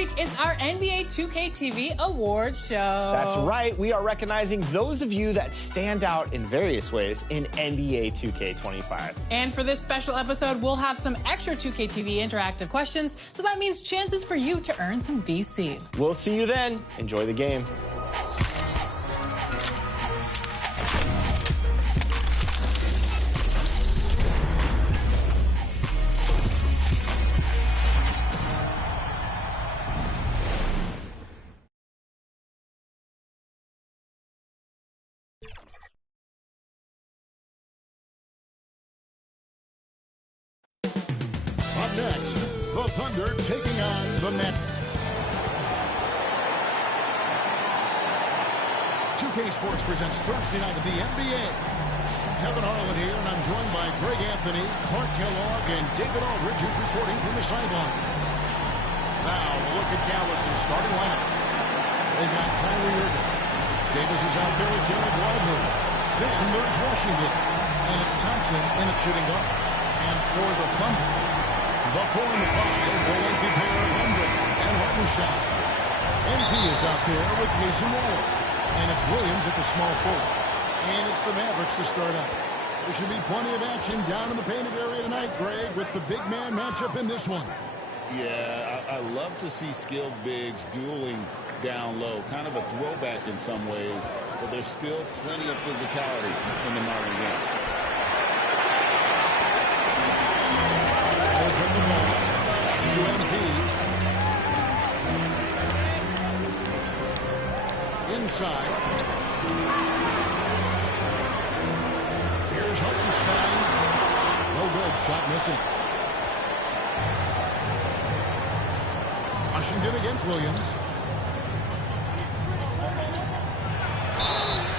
week, it's our NBA 2K TV Awards show. That's right. We are recognizing those of you that stand out in various ways in NBA 2K25. And for this special episode, we'll have some extra 2K TV interactive questions, so that means chances for you to earn some VC. We'll see you then. Enjoy the game. Up next, the Thunder taking on the Magic. 2K Sports presents Thursday night of the NBA. Kevin Harlan here, and I'm joined by Greg Anthony, Clark Kellogg, and David Aldridge, who's reporting from the sidelines. Now, a look at Dallas' starting lineup. They've got Kyrie Irving. Davis is out there with Jared Wilder. Then there's Washington. And it's Thompson in at shooting guard. And for the Thunder, the 4 and the 5, the lengthy pair of London and Hartenstein. MP is out there with Mason Wallace. And it's Williams at the small forward. And it's the Mavericks to start out. There should be plenty of action down in the painted area tonight, Greg, with the big man matchup in this one. Yeah, I love to see skilled bigs dueling down low. Kind of a throwback in some ways, but there's still plenty of physicality in the modern game. Hit the ball. Pass to MP. Inside. Here's Hartenstein. No good. Shot missing. Washington against Williams.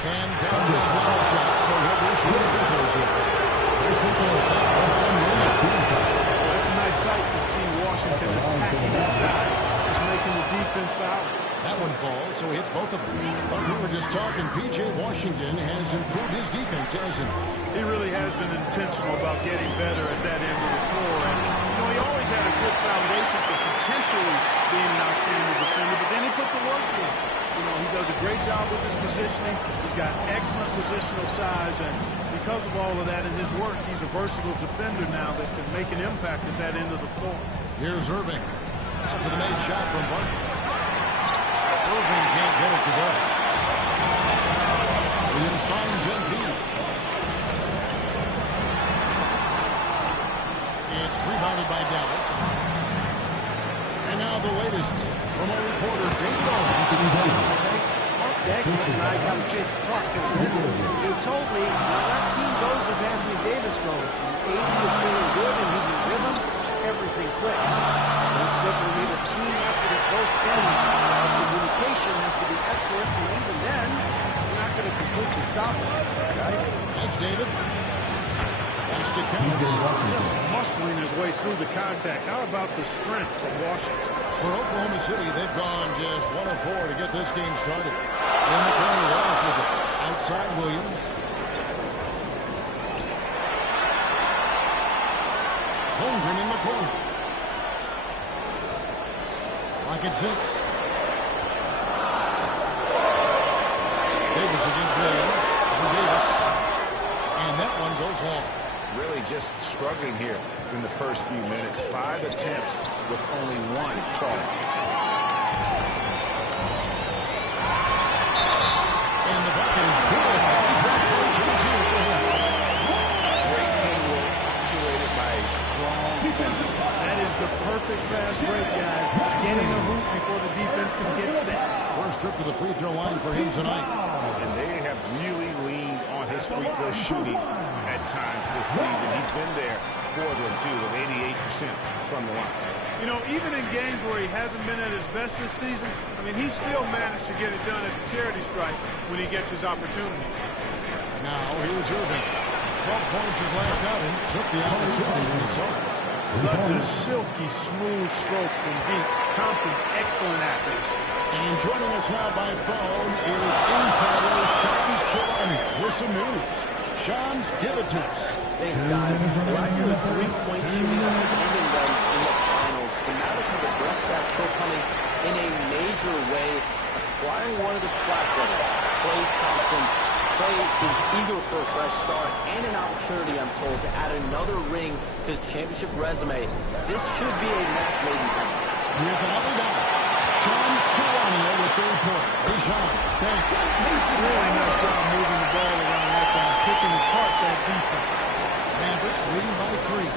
And down to the final shot. So he'll be shooting free throws here. Sight to see Washington attacking inside, just making the defense foul. That one falls, so he hits both of them. But we were just talking, P.J. Washington has improved his defense, hasn't he? He really has been intentional about getting better at that end of the floor. And, he always had a good foundation for potentially being an outstanding defender, but then he put the work in. He does a great job with his positioning. He's got excellent positional size, and because of all of that in his work, he's a versatile defender now that can make an impact at that end of the floor. Here's Irving. After the made shot from Barton. Irving can't get it to go. Williams finds MP. It's rebounded by Dallas. And now the latest from our reporter, David Aldridge. And I got a chance to talk to him. He told me when that team goes as Anthony Davis goes, when AD is feeling good and he's in rhythm, everything clicks. It simply need a team effort at both ends. Communication has to be excellent, and even then, you're not going to completely stop it. Guys? Thanks, David. Thanks to Counts. Just muscling his way through the contact. How about the strength from Washington? For Oklahoma City, they've gone just 1 of 4 to get this game started. In the corner, Wallace with it. Outside, Williams. Holmgren in the corner. Lock at 6. Davis against Williams. For Davis. And that one goes long. Really just struggling here in the first few minutes. 5 attempts with only 1 falling. And the bucket is good. Great teamwork, punctuated by a strong defense. That is the perfect fast break, guys. Getting a hoop before the defense can get set. First trip to the free throw line for him tonight. And they have really leaned on his free throw shooting at times this season. He's been there for them, too, with 88% from the line. Even in games where he hasn't been at his best this season, he still managed to get it done at the charity stripe when he gets his opportunities. Now, here's Irving. 12 points his last outing. Took the opportunity when he saw it. Such a silky, smooth stroke from deep. Thompson, excellent accuracy. And joining us now by phone is insider Shams Charania with some news. Shams, give it to us. Thanks, guys. Well, after a 3-point shooting of the in the finals, the Mavericks have addressed that shortcoming in a major way, acquiring one of the splash brothers, Klay Thompson. Klay is eager for a fresh start and an opportunity, I'm told, to add another ring to his championship resume. This should be a match made in heaven. Without a doubt, Shams Charania with 3 points. Bijan, thanks. Really nice job moving the ball around that time, picking apart that defense. Mavericks leading by 3.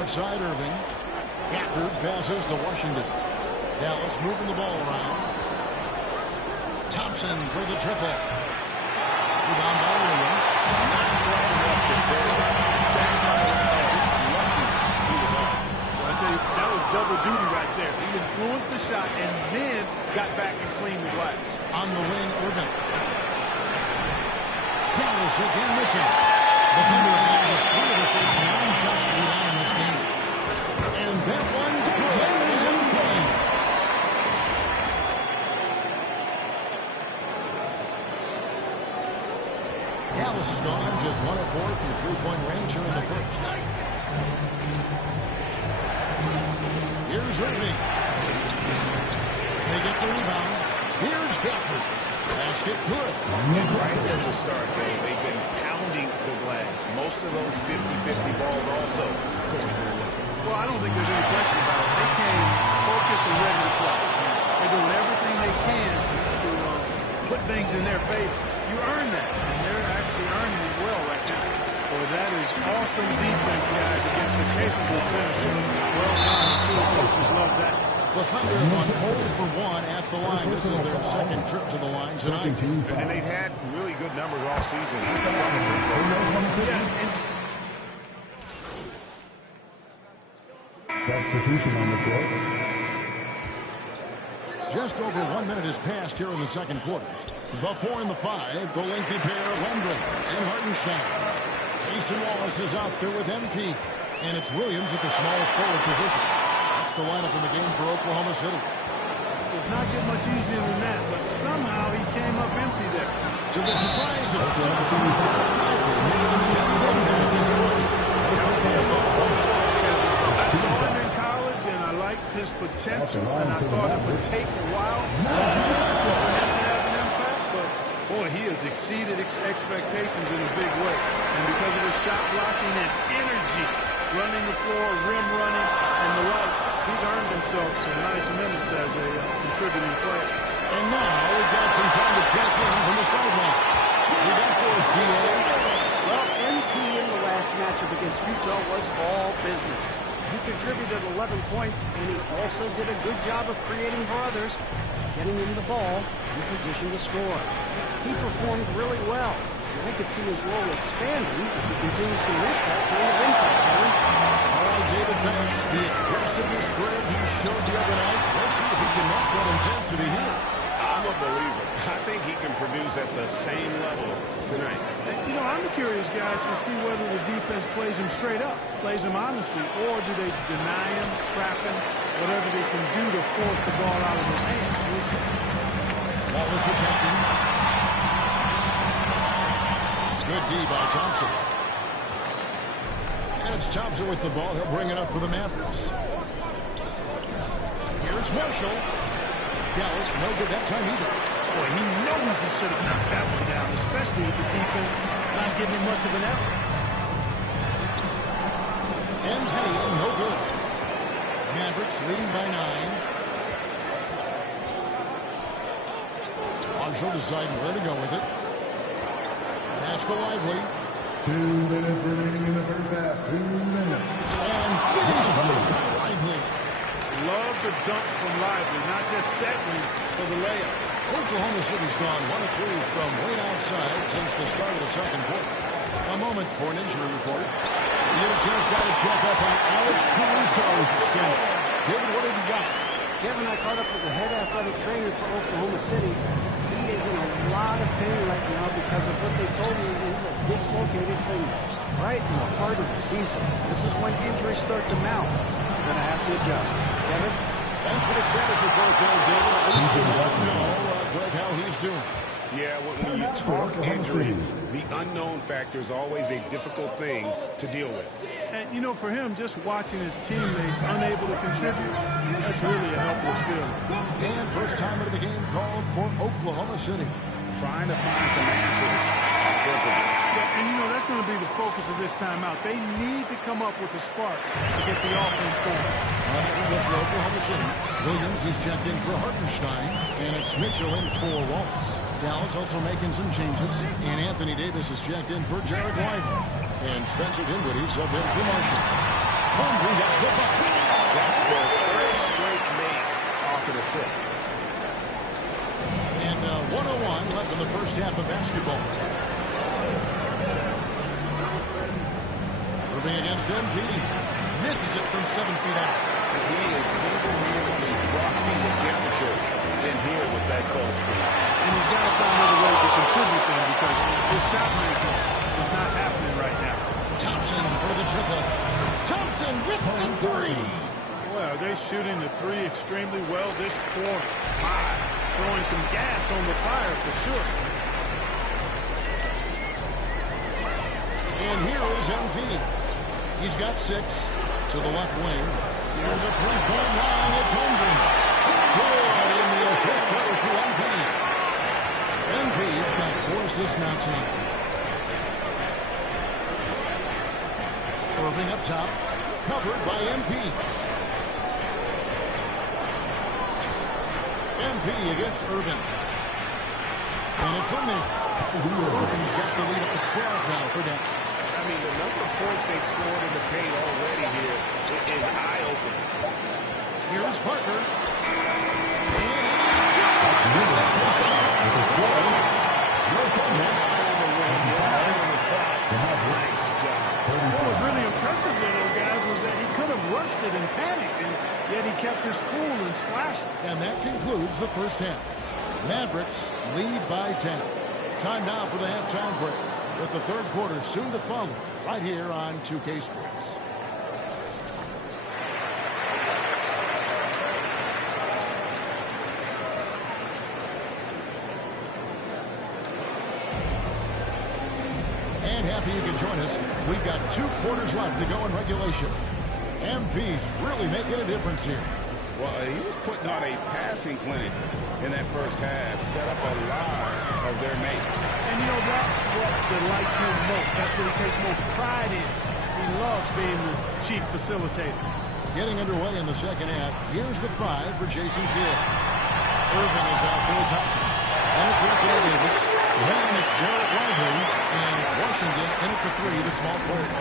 Outside Irving. Gafford passes to Washington. Dallas moving the ball around. Thompson for the triple. Rebound by Williams. Not quite enough defense. That time around, just lucky he was off. Well, I tell you, that was double duty right there. He influenced the shot and then got back and cleaned the glass. On the wing, Irving. Dallas again missing. The Thunder have has 3 of the first 9 shots to go down in this game. And that one's good and clean. Dallas is gone just 1 of 4 from 3-point range here in the first. Here's Irving. They get the rebound. Here's Gafford. Basket good. Right from the start, they've been pounding the glass. Most of those 50-50 balls also going their way. Well, I don't think there's any question about it. They came focused and ready to play. They're doing everything they can to put things in their favor. You earn that, and they're actually earning it well right now. Well, that is awesome defense, guys, against a capable finisher. Well done. I'm sure the coaches love that. The Thunder have gone 0 for 1 at the line. This is their second trip to the line tonight. And they've had really good numbers all season. Substitution on the court. Just over 1 minute has passed here in the second quarter. The 4 and the 5, the lengthy pair of Lundgren and Hartenstein. Jason Wallace is out there with MP. And it's Williams at the small forward position. That's the lineup in the game for Oklahoma City. Does not get much easier than that, but somehow he came up empty there. To the surprise of I saw him in college, and I liked his potential, and I thought it would take a while for him to have an impact, but boy, he has exceeded expectations in a big way. And because of his shot blocking and energy, running the floor, rim running, and the like, he's earned himself some nice minutes as a contributing player. And now we've got some time to check in from the sideline. We got for us, D.A. Well, MP in the last matchup against Utah was all business. He contributed 11 points, and he also did a good job of creating for others, getting him the ball in position to score. He performed really well. I could see his role expanding if he continues to make that kind of impact. All right, David, thanks. The aggressiveness spread he showed the other night. Let's see if he can match that intensity here. I'm a believer. I think he can produce at the same level tonight. You know, I'm curious, guys, to see whether the defense plays him straight up, plays him honestly, or do they deny him, trap him, whatever they can do to force the ball out of his hands. We'll see. Wallace attacking. Good D by Thompson. And it's Thompson with the ball. He'll bring it up for the Mavericks. Here's Marshall. Dallas, no good that time either. Boy, he knows he should have knocked that one down, especially with the defense not giving much of an effort. And Henny, no good. Mavericks leading by 9. Marshall deciding where to go with it. Pass to Lively. 2 minutes remaining in the first half. 2 minutes. And finished by Lively. Love the dunk from Lively, not just settling for the layup. Oklahoma City's gone 1 of 3 from way outside since the start of the second quarter. A moment for an injury report. You get a chance now to check up on Alex Caruso's schedule. David, what have you got? Kevin, I caught up with the head athletic trainer for Oklahoma City. He is in a lot of pain right now because of what they told me is a dislocated finger. Right in the heart of the season. This is when injuries start to mount. You're going to have to adjust. Kevin? Thanks for the status report there, David. At least we now know, Greg, how he's doing. Yeah, when you talk injury, the unknown factor is always a difficult thing to deal with. And, you know, for him, just watching his teammates unable to contribute, that's really a helpless feeling. And first timer of the game called for Oklahoma City. Trying to find some answers offensively. Yeah, and, you know, that's going to be the focus of this timeout. They need to come up with a spark to get the offense going. For Oklahoma City, Williams is checked in for Hartenstein, and it's Mitchell in for Wallace. Dallas also making some changes, and Anthony Davis is checked in for Jared Lively. And Spencer Dinwiddie subbed in for Marshall. Holmgren gets the bucket. That's their third straight make off an assist. And 1:01 left in the first half of basketball. Moving against MP. Misses it from 7 feet out. He is single-handedly dropping the temperature in here with that cold streak. And he's got to find other ways to contribute them because his shot making is not happening right now. Thompson for the triple. Thompson with the three. Well, they're shooting the three extremely well this quarter. My, throwing some gas on the fire for sure. And here is MP. He's got 6 to the left wing. Near the three-point line, it's Holmgren. Good in the assist goes to MP. MP's got 4 assists now tonight. Irving up top, covered by MP. MP against Irving. And it's in there. Irving's got the lead up to 12 now for Dallas. I mean, the number of points they've scored in the paint already here is eye-opening. Here's Parker. And he's got Nice job. What was really impressive with those guys was that he could have rushed it and panicked, and yet he kept his cool and splashed. And that concludes the first half. Mavericks lead by 10. Time now for the halftime break, with the third quarter soon to follow, right here on 2K Sports. And happy you can join us. We've got 2 quarters left to go in regulation. MP's really making a difference here. Well, he was putting on a passing clinic in that first half, set up a lot of their mates. And, you know, that's what delights him most. That's what he takes most pride in. He loves being the chief facilitator. Getting underway in the second half. Here's the 5 for Jason Kidd. Irving is out for Thompson. And it's Anthony Davis. Then it's Jared Lively. And it's Washington in at the 3, the small forward.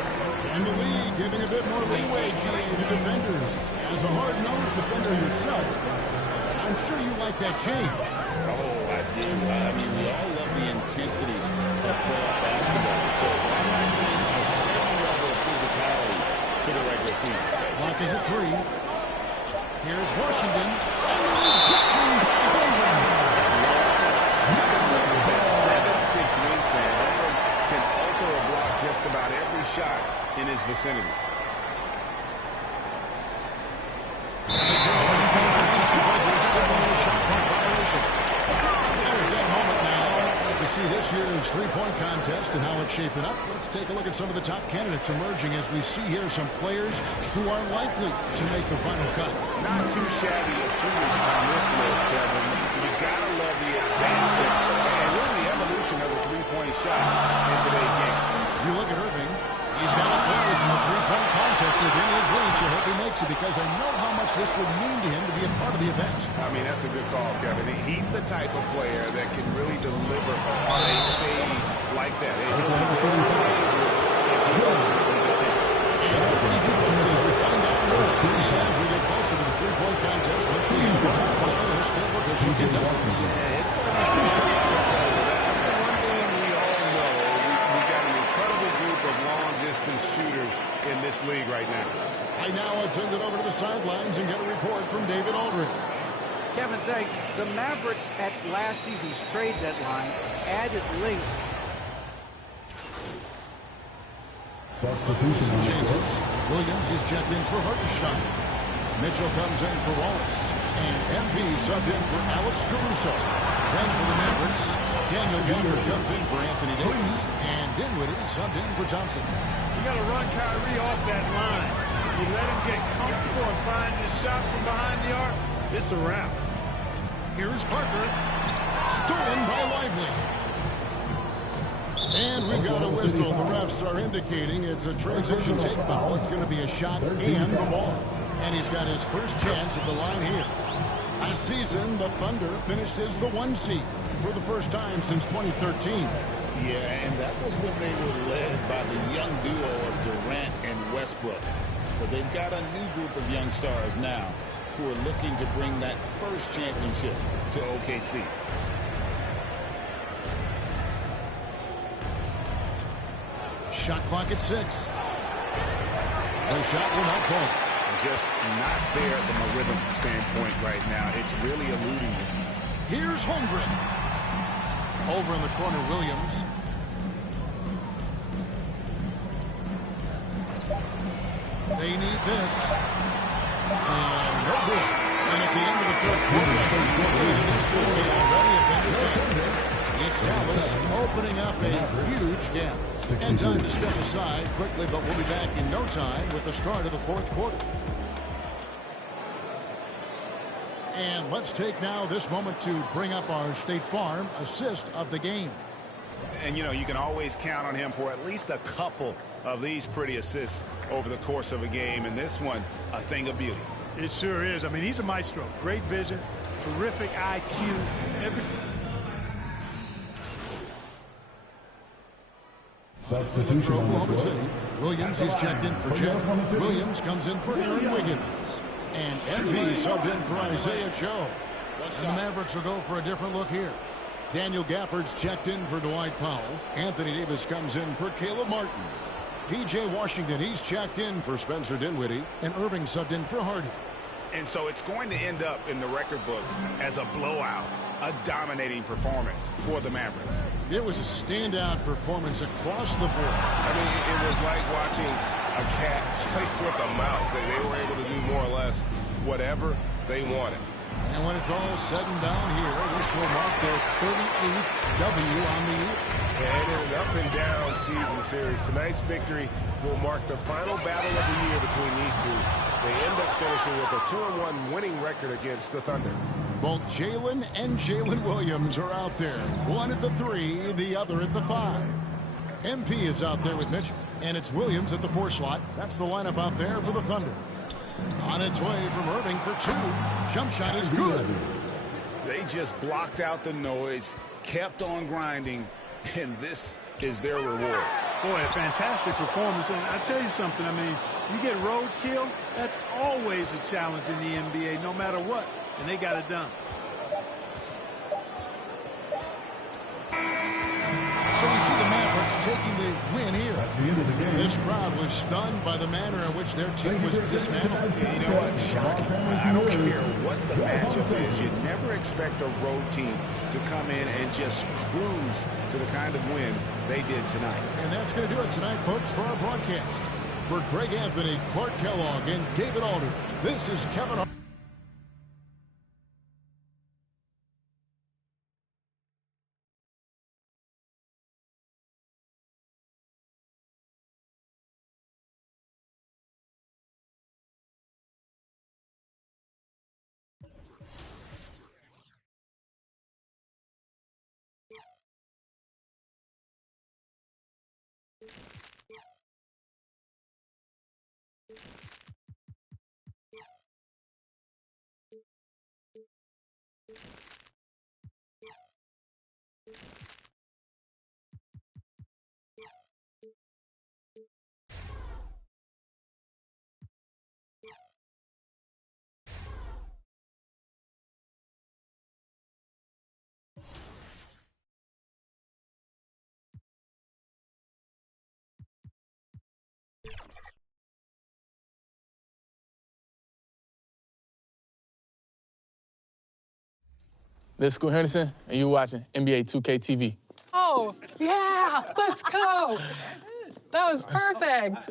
And the league giving a bit more leeway to defenders. As a hard-nosed defender yourself, I'm sure you like that change. Oh, I do. I mean, we all love the intensity of playoff basketball. So why not bring a certain level of physicality to the regular season? Clock is at 3. Here's Washington. And the rejection by Holmgren. That 7'6" wingspan can alter or block just about every shot in his vicinity. See this year's three-point contest and how it's shaping up. Let's take a look at some of the top candidates emerging as we see here some players who are likely to make the final cut. Not too shabby a shooters on this list, Kevin. You gotta love the advancement and really the evolution of the three-point shot in today's game. You look at Irving. He's got a players in the three-point contest within his reach. I hope he makes it because I know how much this would mean to him to be a part of the event. I mean, that's a good call, Kevin. He's the type of player that can really deliver on a stage like that. He'll be very dangerous if he ultimately gets in. As we find out as we get closer to the three-point contest, let's see if the final still official contestants. It's going to be too tough. One thing we all know, we got an incredible group of long-distance shooters in this league right now. Right now, let's send it over to the sidelines and get a report from David Aldridge. Kevin, thanks. The Mavericks at last season's trade deadline added length. Some changes. Williams is checked in for Hartenstein. Mitchell comes in for Wallace. And MP subbed in for Alex Caruso. Then for the Mavericks, Daniel Gafford comes in for Anthony Davis. And Dinwiddie subbed in for Thompson. You got to run Kyrie off that line. If you let him get comfortable and find his shot from behind the arc, it's a wrap. Here's Parker. Stolen by Lively. And we've got a whistle. The refs are indicating it's a transition take foul. It's going to be a shot and the ball. And he's got his first chance at the line here. Last season, the Thunder finished as the 1 seed for the first time since 2013. Yeah, and that was when they were led by the young duo of Durant and Westbrook. But they've got a new group of young stars now who are looking to bring that first championship to OKC. Shot clock at 6. The shot will not fall. Just not there from a rhythm standpoint right now. It's really eluding him. Here's Holmgren. Over in the corner, Williams. They need this. And no good. And at the end of the third quarter, it's Dallas opening up a huge gap. And time to step aside quickly, but we'll be back in no time with the start of the fourth quarter. And let's take now this moment to bring up our State Farm assist of the game. And, you know, you can always count on him for at least a couple of these pretty assists over the course of a game. And this one, a thing of beauty. It sure is. I mean, he's a maestro. Great vision, terrific IQ. Substitution for Oklahoma City. Williams, he's checked in for Jay. Williams comes in for Aaron Wiggins. And MP subbed in for Isaiah Joe. And the Mavericks will go for a different look here. Daniel Gafford's checked in for Dwight Powell. Anthony Davis comes in for Caleb Martin. P.J. Washington, he's checked in for Spencer Dinwiddie. And Irving subbed in for Hardy. And so it's going to end up in the record books as a blowout, a dominating performance for the Mavericks. It was a standout performance across the board. I mean, it was like watching a cat play with a mouse. They were able to do more or less whatever they wanted. And when it's all said and done here, this will mark their 38th W on the year. And in an up-and-down season series, tonight's victory will mark the final battle of the year between these two. They end up finishing with a 2-1 winning record against the Thunder. Both Jalen and Jalen Williams are out there. One at the 3, the other at the 5. MP is out there with Mitchell, and it's Williams at the 4 slot. That's the lineup out there for the Thunder. On its way from Irving for 2. Jump shot is good. They just blocked out the noise, kept on grinding, and this is their reward. Boy, a fantastic performance. And I tell you something, I mean, you get roadkill, that's always a challenge in the NBA, no matter what. And they got it done. So you see the Mavericks taking the win here. This crowd was stunned by the manner in which their team was dismantled. Yeah, you know what? Shocking. I don't care what the matchup is. You never expect a road team to come in and just cruise to the kind of win they did tonight. And that's going to do it tonight, folks, for our broadcast. For Greg Anthony, Clark Kellogg, and David Aldridge, this is Kevin Hart. This is Scoot Henderson, and you're watching NBA 2K TV. Oh, yeah, let's go. That was perfect.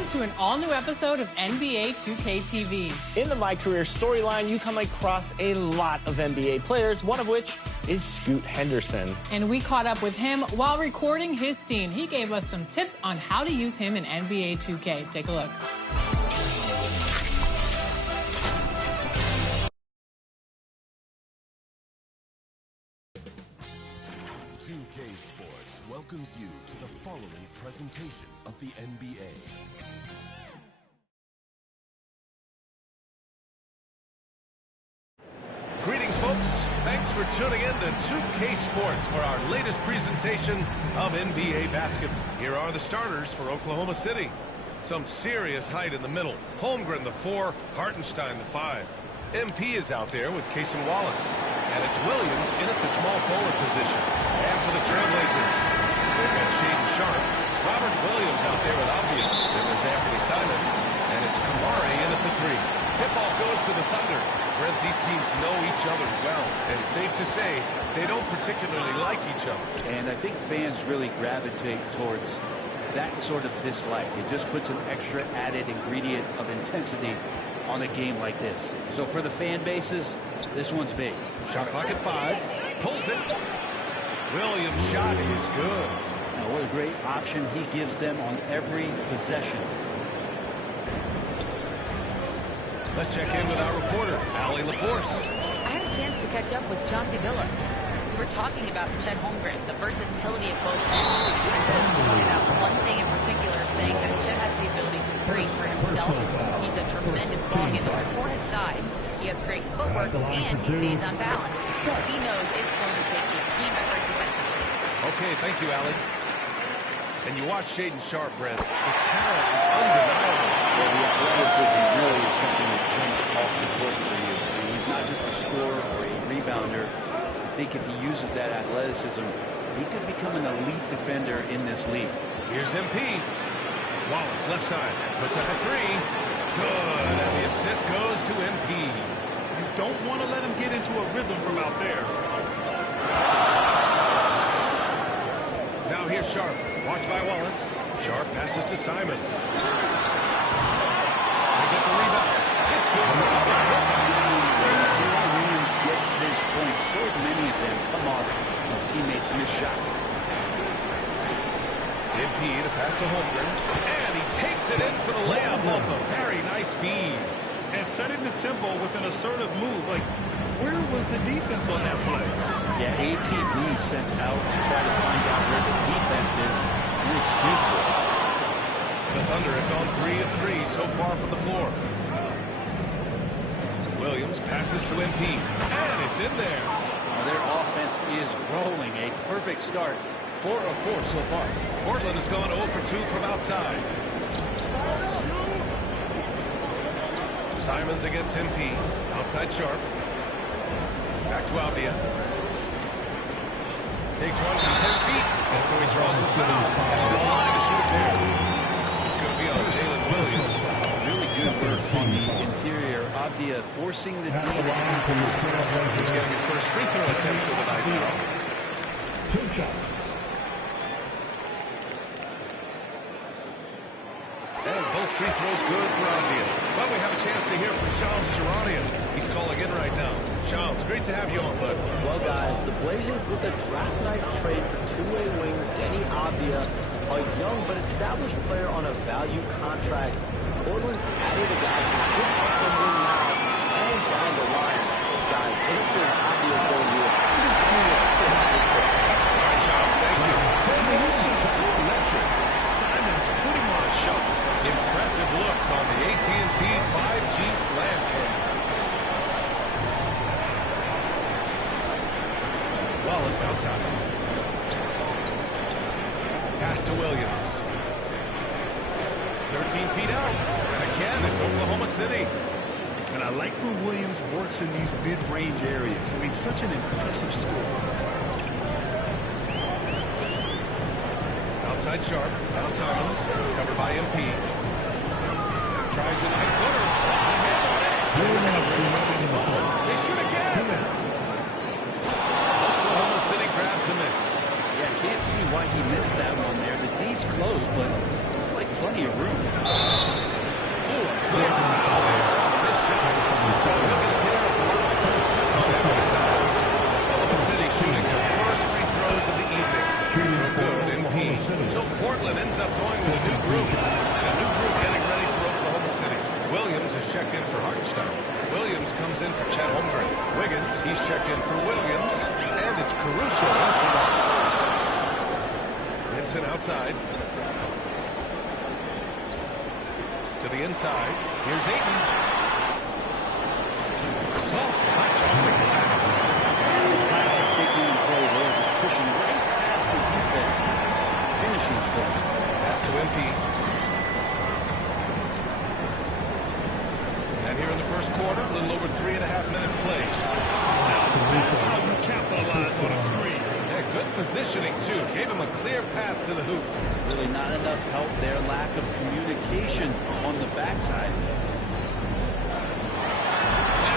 Welcome to an all-new episode of NBA 2K TV. In the My Career storyline, you come across a lot of NBA players, one of which is Scoot Henderson. And we caught up with him while recording his scene. He gave us some tips on how to use him in NBA 2K. Take a look. 2K Sports welcomes you to the following presentation of the NBA. Greetings, folks. Thanks for tuning in to 2K Sports for our latest presentation of NBA basketball. Here are the starters for Oklahoma City. Some serious height in the middle. Holmgren, the 4, Hartenstein, the 5. MP is out there with Cason Wallace. And it's Williams in at the small forward position. And for the Trailblazers, they've got Shaedon Sharpe. Robert Williams out there with Avdija. Then there's Anthony Simons. And it's Kamara in at the 3. Tip-off goes to the Thunder. Brent, these teams know each other well. And safe to say, they don't particularly like each other. And I think fans really gravitate towards that sort of dislike. It just puts an extra added ingredient of intensity on a game like this. So for the fan bases, this one's big. Shot clock at 5. Pulls it. Williams' shot is good. Now what a great option he gives them on every possession. Let's check in with our reporter, Allie LaForce. I had a chance to catch up with Chauncey Billups. We were talking about Chet Holmgren, the versatility of both ends. And Coach pointed out one thing in particular, saying that Chet has the ability to create for himself. He's a tremendous ball handler for his size. He has great footwork, and he stays on balance. He knows it's going to take a team effort defensively. Okay, thank you, Allie. And you watch Shaedon Sharpe, Brent. The talent is undeniable. Well, the athleticism really is something that jumps off the court for you. I mean, he's not just a scorer or a rebounder. I think if he uses that athleticism, he could become an elite defender in this league. Here's MP. Wallace, left side. Puts up a 3. Good. And the assist goes to MP. You don't want to let him get into a rhythm from out there. Now here's Sharpe. Watch by Wallace. Sharpe passes to Simons. They get the rebound. It's good. You see how Williams gets his points. So many of them come off of teammates' missed shots. MP to pass to Holmgren. And he takes it in for the layup off a very nice feed. And setting the tempo with an assertive move. Like, where was the defense on that play? Yeah, APB sent out to try to find out where the defense is. Inexcusable. The Thunder have gone 3 of 3 so far from the floor. Williams passes to MP. And it's in there. Their offense is rolling. A perfect start. 4 of 4 so far. Portland has gone 0 for 2 from outside. Simons against MP. Outside Sharpe. Back to Avdija. Takes one from 10 feet. And so he draws the foul. And the line to shoot it there. It's going to be on Jalen Williams. Really good work on the interior. Avdija forcing the D. He's getting his first free throw attempt for the night now. 2 shots. And both free throws good for Avdija. Well, we have a chance to hear from Shams Charania. He's calling in right now. Shams, great to have you on, bud. Well, guys, the Blazers with a draft night trade for two-way wing Denny Avdija, a young but established player on a value contract. Portland's added a guy who could help them win now and down the line. Guys, it appears Avdija's going to be a pretty serious fit. All right, Shams, thank you. He's just so electric. Simons put him on a show. Impressive looks on the AT&T 5G Slam Cam. Wallace outside. Pass to Williams. 13 feet out. And again, it's Oklahoma City. And I like when Williams works in these mid-range areas. I mean, such an impressive score. Outside Sharpe. Now Simons. Covered by MP. Tries the 9-footer. They shoot again. Oklahoma City grabs a miss. Yeah, can't see why he missed that one there. The D's close, but looked like plenty of room. Ooh, clear foul there. This shot. So he'll get a pair of it's on the other side. Oklahoma City shooting their first free throws of the evening. Good in P. So Portland ends up going with a new group. And a new group getting ready for Oklahoma City. Williams is checked in for Hartenstein. Williams comes in for Chet Holmgren. Wiggins, he's checked in for Williams. And it's Caruso in for Wallace. Vincent outside. To the inside. Here's Ayton. Soft touch off the glass. Classic big man play there. Just pushing right past the defense. Finishing strong. Pass to MP. And here in the first quarter, a little over 3.5 minutes played. Now that's how you capitalize on a screen. Yeah, good positioning, too. Gave him a clear path to the hoop. Really not enough help there. Lack of communication on the backside. And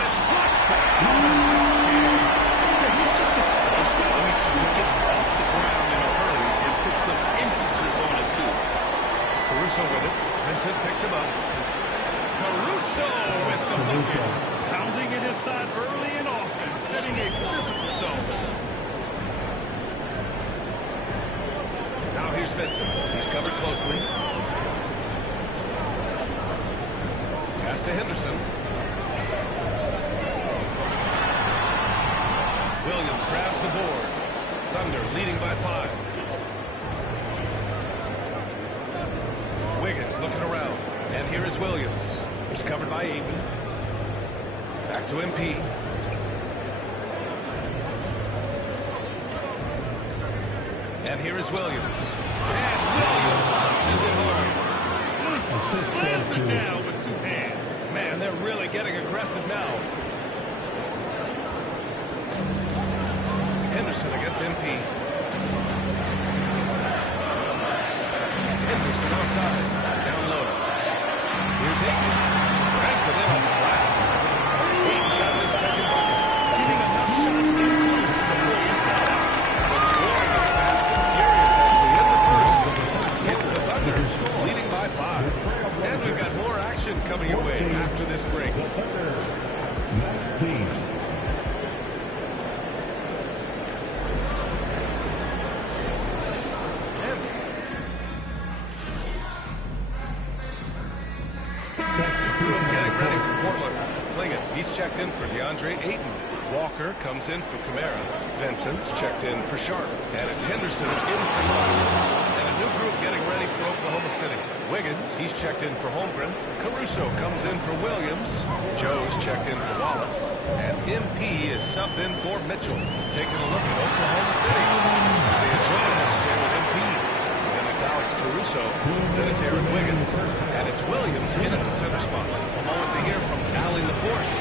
it's flushed down. Yeah, he's just explosive. I mean, Scoot gets off the ground in a hurry and puts some emphasis on it, too. Caruso with it. Vincent picks him up. Caruso with the bucket. Pounding it inside early and often, setting a physical tone. Now here's Vincent. He's covered closely. Pass to Henderson. Williams grabs the board. Thunder leading by 5. Wiggins looking around. And here is Williams. He's covered by Ayton. Back to MP. And here is Williams. And Williams punches it home. Slams it down with 2 hands. Man, they're really getting aggressive now. Henderson against MP. Henderson outside. Down low. Here's Ayton. Cranked it in on the glass. Ayton's got his second bucket. Getting enough shots in close to go inside out. The scoring is fast and furious as we hit the first. It's the Thunder leading by 5. And we've got more action coming your way after this break. 19. Getting ready for Portland. Klingin, he's checked in for DeAndre Ayton. Walker comes in for Kamara. Vincent's checked in for Sharp. And it's Henderson in for Simons. And a new group getting ready for Oklahoma City. Wiggins, he's checked in for Holmgren. Caruso comes in for Williams. Joe's checked in for Wallace. And MP is subbed in for Mitchell. Taking a look at Oklahoma City. Isaiah Jones out there with MP. Then it's Alex Caruso. Then it's Aaron Wiggins. And it's Williams in at the center spot. A moment to hear from Allie LaForce.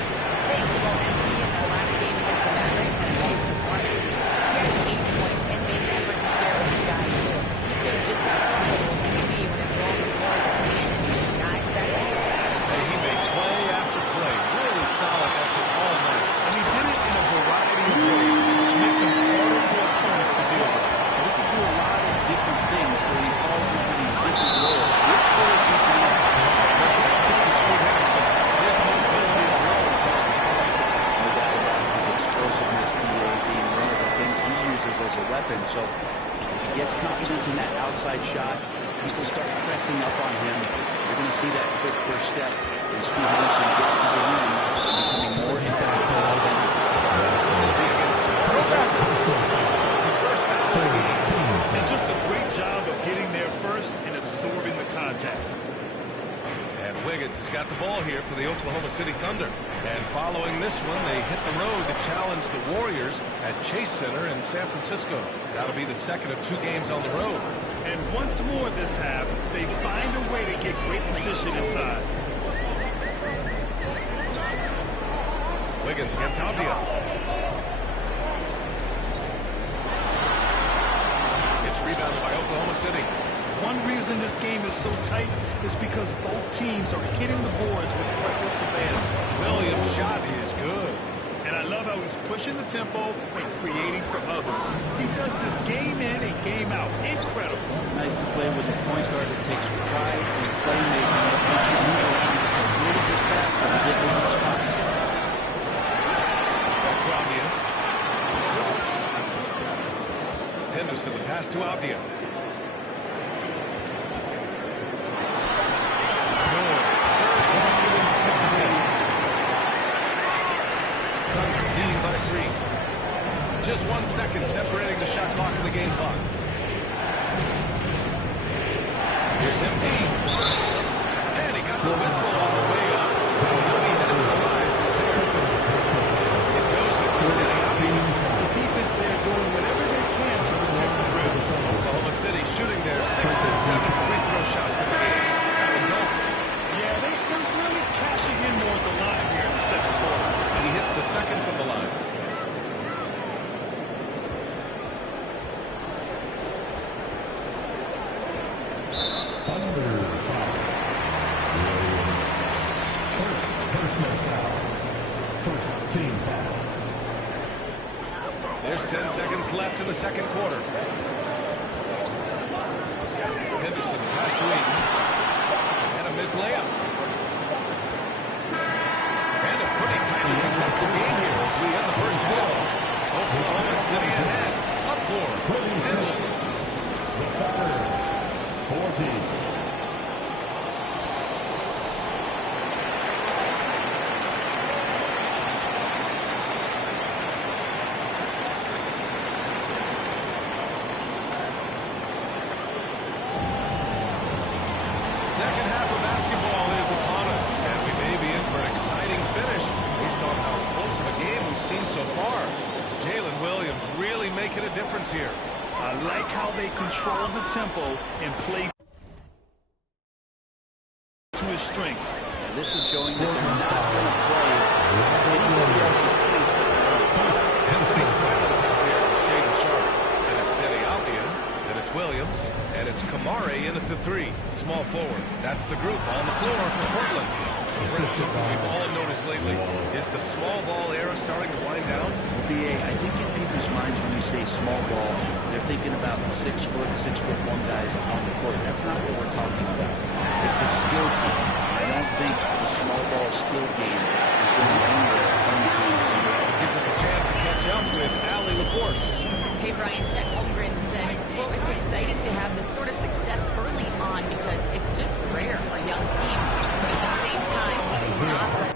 Thanks. Well, MP in their last game against the Mavericks had a nice performance. He had 8 points and made an effort to share with his guys, too. He should have just taken a hit with MVP when his role before his extended. Nice back to him. And he made play after play. Really solid effort all night. And he did it in a variety of ways, which makes him harder for opponents to deal with. He can do a lot of different things, so he falls into these different roles. Which will it be tonight? His mobility alone causes problems. No doubt about it. His explosiveness being one of the things he uses as a weapon. So if he gets confidence in that outside shot, people start pressing up on him. You're going to see that quick first step. And Scoot Henderson get to the rim, becoming more effective offensively. It's his first foul of the game. And just a great job of getting there first and absorbing the contact. And Wiggins has got the ball here for the Oklahoma City Thunder. And following this one, they hit the road to challenge the Warriors at Chase Center in San Francisco. That'll be the second of 2 games on the road. And once more this half, they find a way to get great position inside. Wiggins against Avdia. It's rebounded by Oklahoma City. One reason this game is so tight is because both teams are hitting the boards with reckless abandon. Williams' shot is good. And I love how he's pushing the tempo and creating for others. He does this game in and game out. Incredible. Nice to play with a point guard that takes pride pass to Avdia. Leading by 3. Just 1 second separating the shot clock and the game clock. Here's MP. And he got the whistle on the way up. So he'll be headed to the line. It goes with Denny Avdia. The defense there doing whatever they can to protect the rim. Oklahoma City shooting their 6th and 7th free throw shots in the game. That one's over. Yeah, they're really cashing in more at the line here in the second quarter. And he hits the second from the line. There's 10 seconds left in the second quarter. Henderson, the pass to Eaton. And a missed layup. And a pretty tightly contested game here as we end the first quarter. Oklahoma City ahead. Up for Henderson. Second half of basketball is upon us, and we may be in for an exciting finish based on how close of a game we've seen so far. Jalen Williams really making a difference here. I like how they control the tempo and play to his strengths. And this is showing that they're not going to play at anybody else's pace but their own. Anthony Simons out there, shade and sharp. And it's Denny Avdia, then it's Williams, and it's Kamare in at the 3, small forward. That's the group on the floor for Portland. Something we've all noticed lately. Is the small ball era starting to wind down? BA, I think in people's minds when you say small ball, they're thinking about 6'1" guys on the court. That's not what we're talking about. It's a skill game. I don't think the small ball skill game is going anywhere anytime soon. Gives us a chance to catch up with Allie LaForce. Hey, Brian, Chet Holmgren said, it's exciting to have this sort of success early on because it's just rare for young teams. But at the same time, we cannot let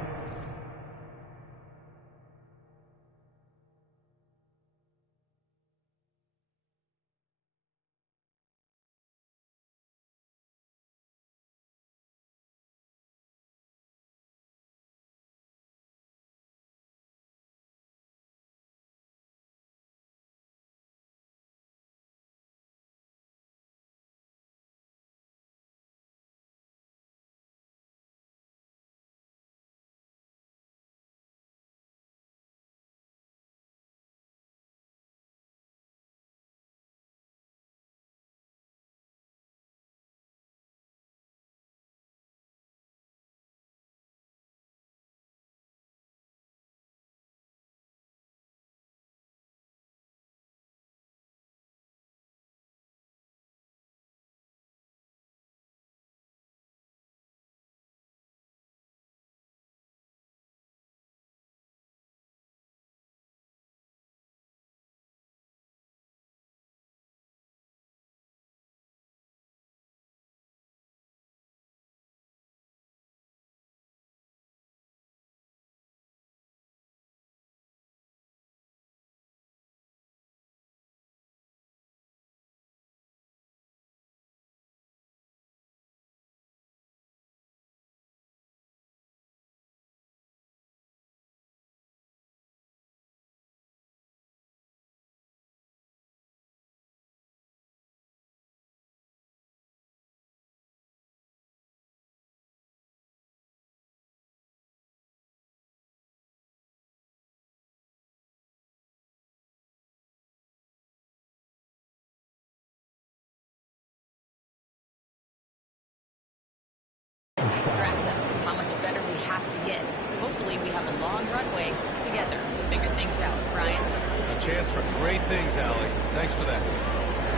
distract us from how much better we have to get. Hopefully we have a long runway together to figure things out. Brian? A chance for great things, Allie. Thanks for that.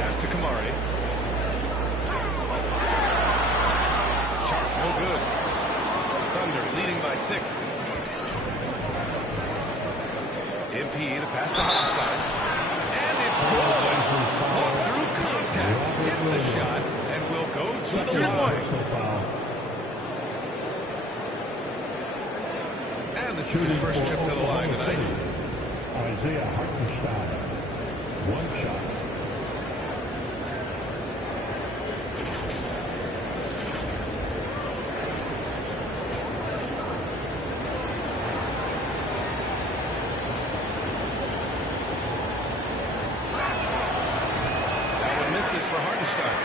Pass to Kamare. Sharp, no good. Thunder leading by 6. MP, the pass to Hofstein. And it's good. Fought through contact, hit the shot, and will go to the line. And this is his first trip to the line tonight. Isaiah Hartenstein, 1 shot. For Hartenstein.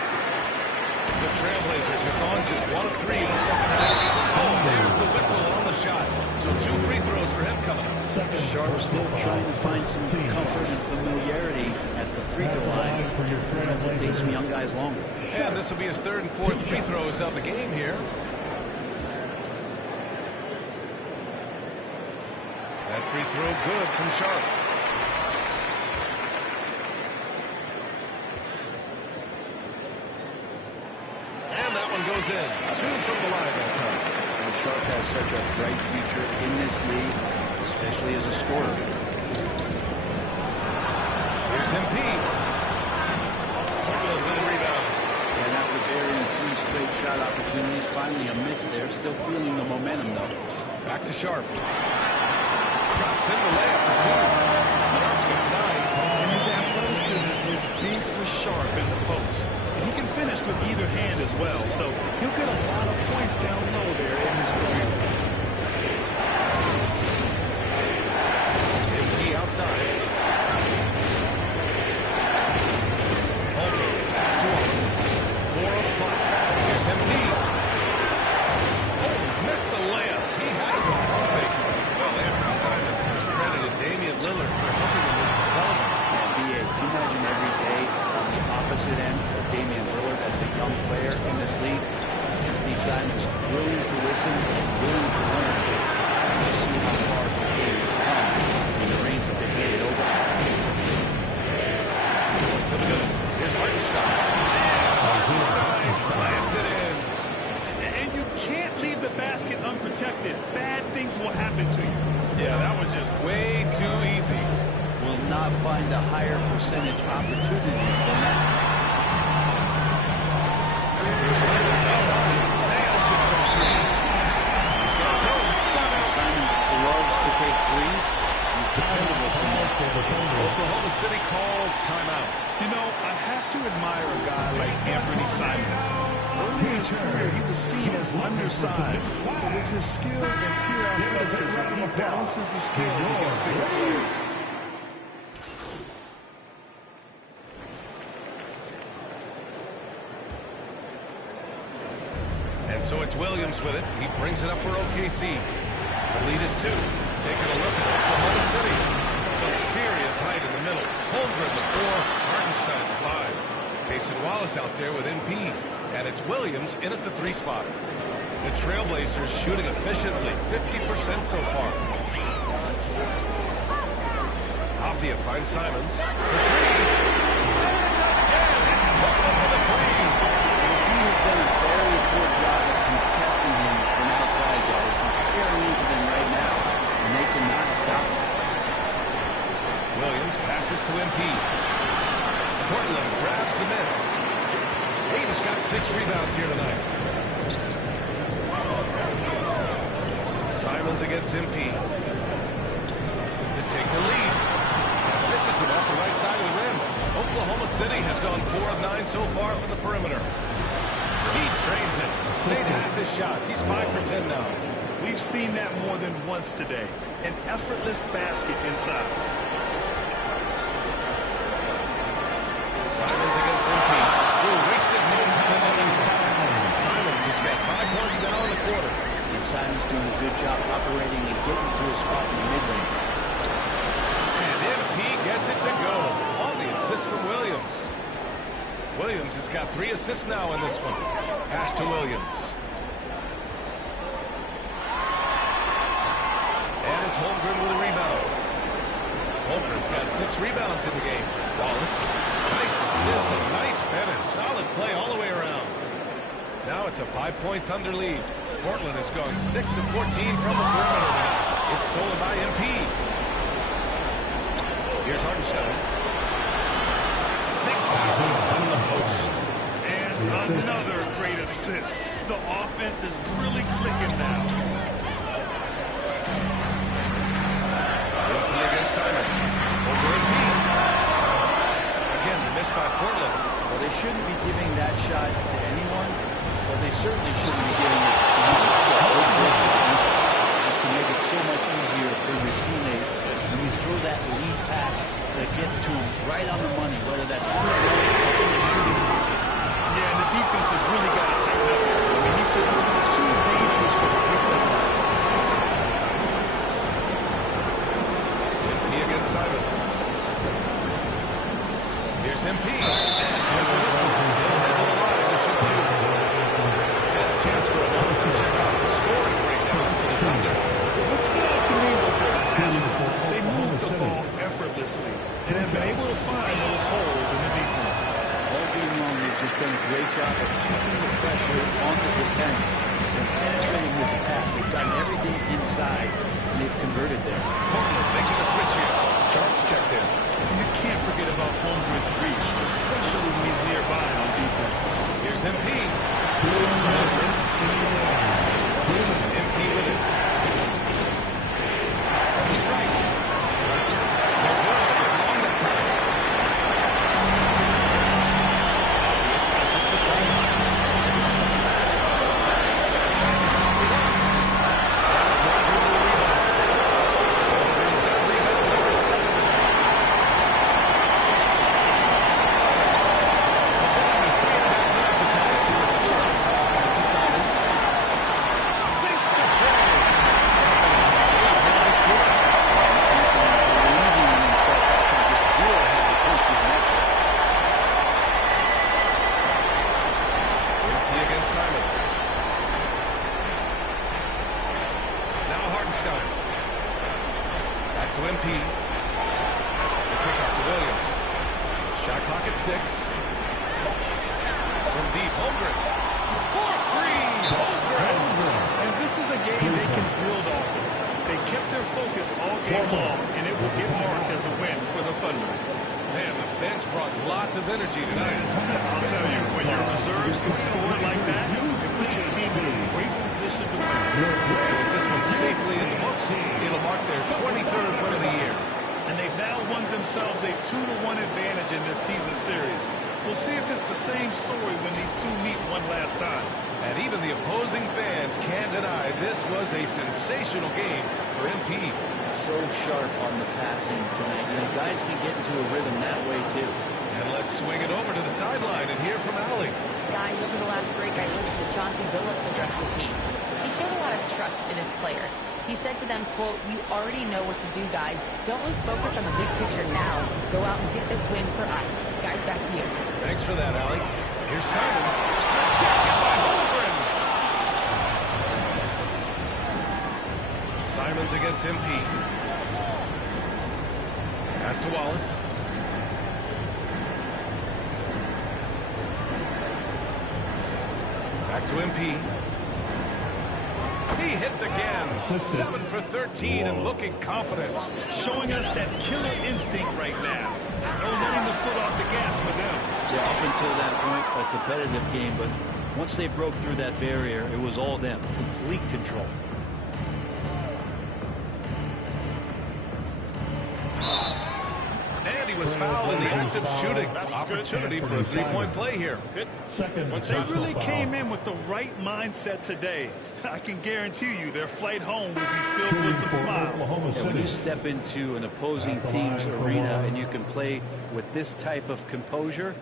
The Trailblazers have gone just 1 of 3 in the second half. Oh, there's the whistle on the shot. So 2 free throws for him coming up. Sharp still trying to find some comfort and familiarity at the free throw line. Sometimes it takes some young guys longer. And this will be his 3rd and 4th free throws of the game here. That free throw good from Sharp. Goes in. 2 from the line that time. And Sharp has such a bright future in this league, especially as a scorer. Here's MP. Portland with a rebound. And after burying 3 straight shot opportunities, finally a miss there. Still feeling the momentum, though. Back to Sharp. Drops in the layup for 2. Sharp's got 9. And his athleticism is big for Sharp in the post. And he can finish with either hand as well. So he'll get a lot of points down low there in his career. MP outside. Holmgren, pass to Wallace. 4 on the clock. Here's MP. Oh, missed the layup. He had it on perfect. Well, Anthony Simons has credited Damian Lillard for helping him with his development. BA, can you imagine every day on the opposite end of Damian Lillard as a young player in this league? Anthony Simons willing to listen, willing to learn. We'll see how far his game has come when the reins have been handed over to him. To the good. Here's Hartenstein. Hartenstein slams it in. And you can't leave the basket unprotected. Bad things will happen to you. Yeah, that was just way too easy. Will not find a higher percentage opportunity than that. Simons outside. Nails it from 3. He's got 10. Simons loves to take threes. He's dependable from there. Oklahoma City calls timeout. You know, I have to admire a guy like Anthony Simons. Early in his career, he was seen as undersized. But with his skill and pure athleticism, he balances the scales against bigger players. So it's Williams with it. He brings it up for OKC. The lead is 2. Taking a look at Oklahoma City. Some serious height in the middle. Holmgren the 4, Hartenstein the 5. Cason Wallace out there with MP. And it's Williams in at the 3 spot. The Trailblazers shooting efficiently, 50% so far. Avdia finds Simons for 3. And it's Portland with a 3. He has done a very poor job of contesting him from outside, guys. He's tearing into them right now, and they cannot stop him. Williams passes to MP. Portland grabs the miss. Davis got 6 rebounds here tonight. Simons against MP to take the lead. Misses him off the right side of the rim. Oklahoma City has gone 4 of 9 so far from the perimeter. He trains it. Made half his shots. He's 5 for 10 now. We've seen that more than once today. An effortless basket inside. Simons against MP. Ooh, wasted no time on him. Simons has got 5 points now in the quarter. And Simons doing a good job operating and getting to a spot in the mid-range. And MP gets it to go. On the assist from Williams. Williams has got 3 assists now in this one. Pass to Williams. And it's Holmgren with a rebound. Holmgren's got 6 rebounds in the game. Wallace, nice assist and nice finish. Solid play all the way around. Now it's a 5-point Thunder lead. Portland has gone 6 of 14 from the perimeter now. It's stolen by MP. Here's Hartenstein. 6 from the post. And another great assist. The offense is really clicking now. Against Simon. Over MP. Again, missed by Portland. Well, they shouldn't be giving that shot to anyone, but they certainly shouldn't be giving it to him. It's a big break for the defense. This can make it so much easier for your teammate when you throw that lead pass that gets to him right on the money, whether that's on the line or in the shooting pocket. Yeah, and the defense has really got to tighten up. I mean, he's just too dangerous for the defense. MP against Simons. Here's MP. And there's a whistle. He'll head to the line to shoot two. And a chance for a moment to check out the scoring breakdown for the Thunder. What stood out to me was their passing. They moved the ball effortlessly and have been able to find those holes in the defense. All game long, they've just done a great job of keeping the pressure on the defense and penetrating with the pass. They've gotten everything inside, and they've converted there. Portland making a switch here. Sharps checked in. And you can't forget about Holmgren's reach, especially when he's nearby on defense. Here's MP. MP with it. From the strike. They're good. It's long that time. Passes to Simon. That's one good rebound. He's got rebound number 7. To MP. The kick out to Williams. Shot clock at 6. From deep, Holmgren. For three, Holmgren. And this is a game they can build off of. They kept their focus all game long, and it will get marked as a win for the Thunder. Man, the bench brought lots of energy tonight. I'll tell you, when your reserves can score like that, it puts your team in a great position to win. And with this one safely in the books, it'll mark their 23rd win of the year. And they've now won themselves a 2-1 advantage in this season series. We'll see if it's the same story when these two meet one last time. And even the opposing fans can't deny this was a sensational game for MP. So sharp on the passing tonight. You know, guys can get into a rhythm that way, too. And let's swing it over to the sideline and hear from Allie. Guys, over the last break, I listened to Chauncey Billups address the team. He showed a lot of trust in his players. He said to them, quote, "You already know what to do, guys. Don't lose focus on the big picture now. Go out and get this win for us." Guys, back to you. Thanks for that, Allie. Here's Simons. Rejected by Holmgren. Simons against MP. Pass to Wallace. Back to MP. He hits again. 7 for 13 and looking confident. Showing us that killer instinct right now. No letting the foot off the gas for them. Yeah, up until that point, a competitive game, but once they broke through that barrier, it was all them. Complete control. And he was fouled in the act of shooting. Opportunity for a three-point play here. They really came in with the right mindset today. I can guarantee you their flight home will be filled with some smiles. Yeah, when you step into an opposing team's arena and you can play with this type of composure,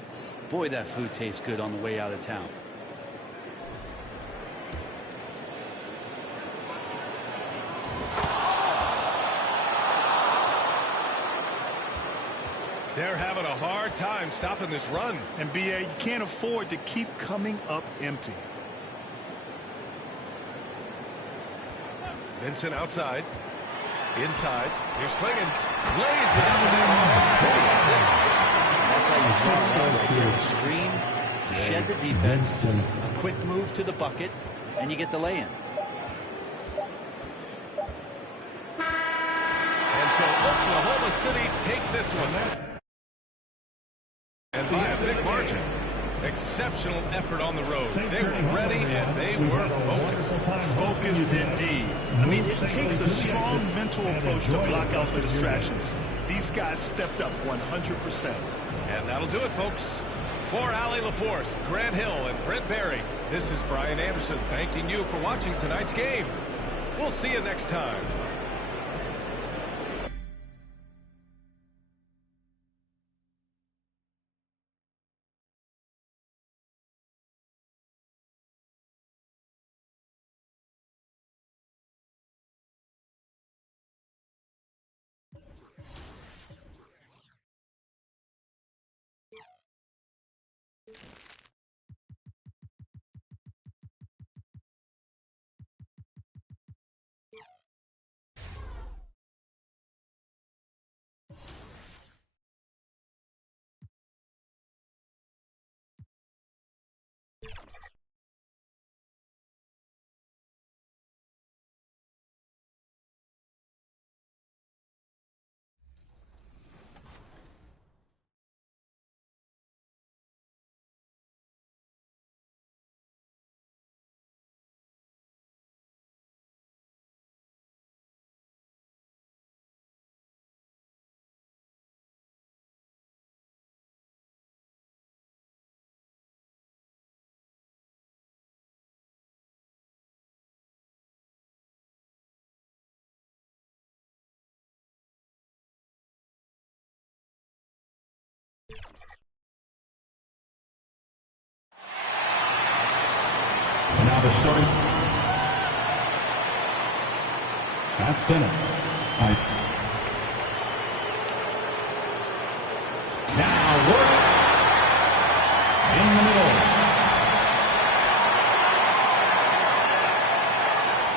boy, that food tastes good on the way out of town. They're having a hard time stopping this run. And BA, you can't afford to keep coming up empty. Vincent outside. Inside. Here's Klingon. Lays it up and in. That's how you feel right there. Screen to shed the defense. A quick move to the bucket, and you get the lay-in. And so Oklahoma City takes this one. And by a big margin. Exceptional effort on the road. They were ready and they were focused. Focused indeed. I mean, it takes a strong mental approach to block out the distractions. These guys stepped up 100%. And that'll do it, folks. For Allie LaForce, Grant Hill, and Brent Barry, this is Brian Anderson thanking you for watching tonight's game. We'll see you next time. Now the starting at center. Now work in the middle.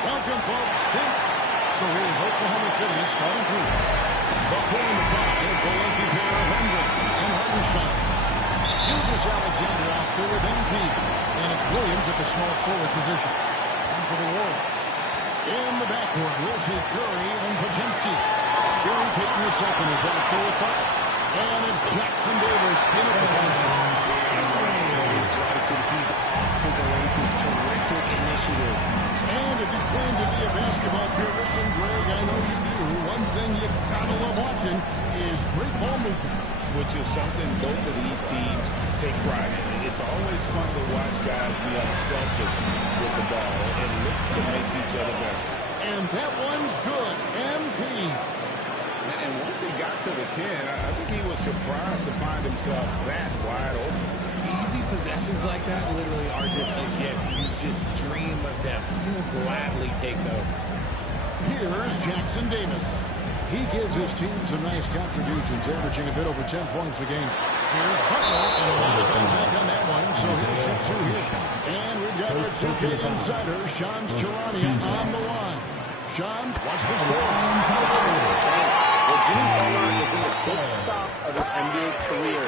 Welcome, folks. So here's Oklahoma City starting three. Before the five, the lucky pair of Hendrick and Hartenstein. Gilgeous Alexander out there with MP. And it's Williams at the small forward position. And for the Warriors, in the backcourt, we'll see Curry and Pajemski. Gary Payton II is out there with Buck. And it's Jackson Davis in at the front side. And once Curry swipes it, he's off to the races. Terrific initiative. And if you claim to be a basketball purist, and Greg, I know you do, one thing you gotta love watching is great ball movement. Which is something both of these teams take pride in. It's always fun to watch guys be unselfish with the ball and look to make each other better. And that one's good. MP. And once he got to the 10, I think he was surprised to find himself that wide open. Easy possessions like that literally are just a gift. You just dream of them. You'll gladly take those. Here's Jackson Davis. He gives his team some nice contributions, averaging a bit over 10 points a game. Here's Butler, and a lot of contact on that one, so he'll shoot two here. And we've got our 2K insider, Shams Charania, on the line. Shams, watch this score. Well, Jimmy Butler is in the big stop of his NBA career.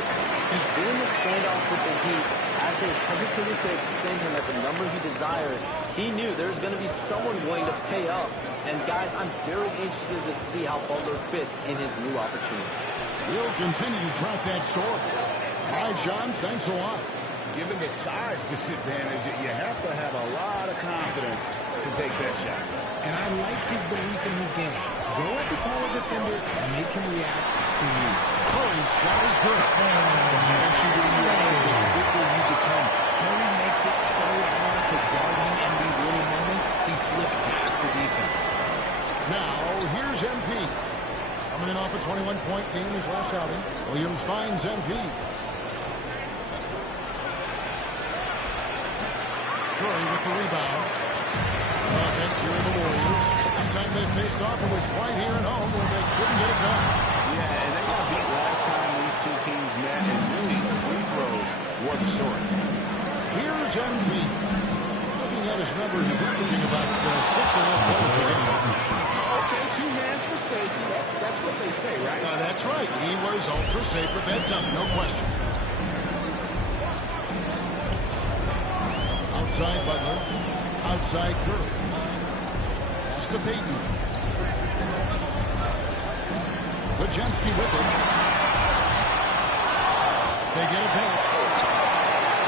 He's been in the standoff with the Heat as they hesitated to extend him at the number he desired. He knew there's going to be someone willing to pay up. And guys, I'm very interested to see how Butler fits in his new opportunity. We'll continue to track that story. All right, Shams, thanks a lot. Given the size disadvantage, you have to have a lot of confidence to take that shot. And I like his belief in his game. Go at the taller defender and make him react to you. Curry's shot is good. The better shooter you are, the quicker you become. Curry makes it so hard to guard him in these little moments. He slips past the defense. Now, here's MP. Coming in off a 21-point game his last outing. Williams finds MP. Curry with the rebound. Offense here in the Warriors. Last time they faced off, it was right here at home where they couldn't get it done. Yeah, and they got beat last time these two teams met, and really free throws were the story. Here's MP. Looking at his numbers, he's averaging about 6.5 points a game. Okay, 2 hands for safety. That's what they say, right? That's right. He was ultra safe with that dunk, no question. Outside Butler. Outside Curry. Pass to Payton. Pajemski with it. They get it back.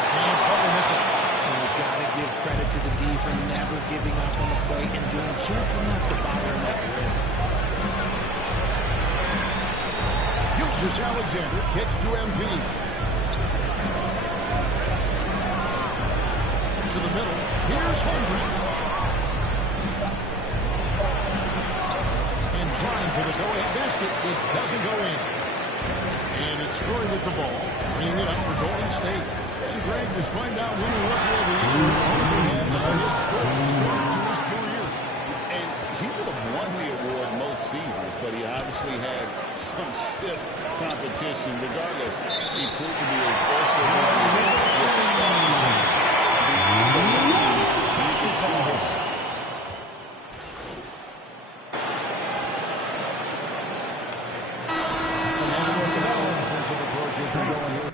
And it's probably missing. And we got to give credit to the D for never giving up on the play and doing just enough to bother him at the rim. Alexander kicks to MP. To the middle. Here's Holmgren. And trying for the go-ahead basket. It doesn't go in. And it's Troy with the ball. Bringing it up for Golden State. And Greg, despite not winning Rookie of the Year, Holmgren had a historic start to his career. And he would have won the award most seasons, but he obviously had some stiff competition. Regardless, he proved to be a versatile rookie with stars. You can see his offensive approach has been going here.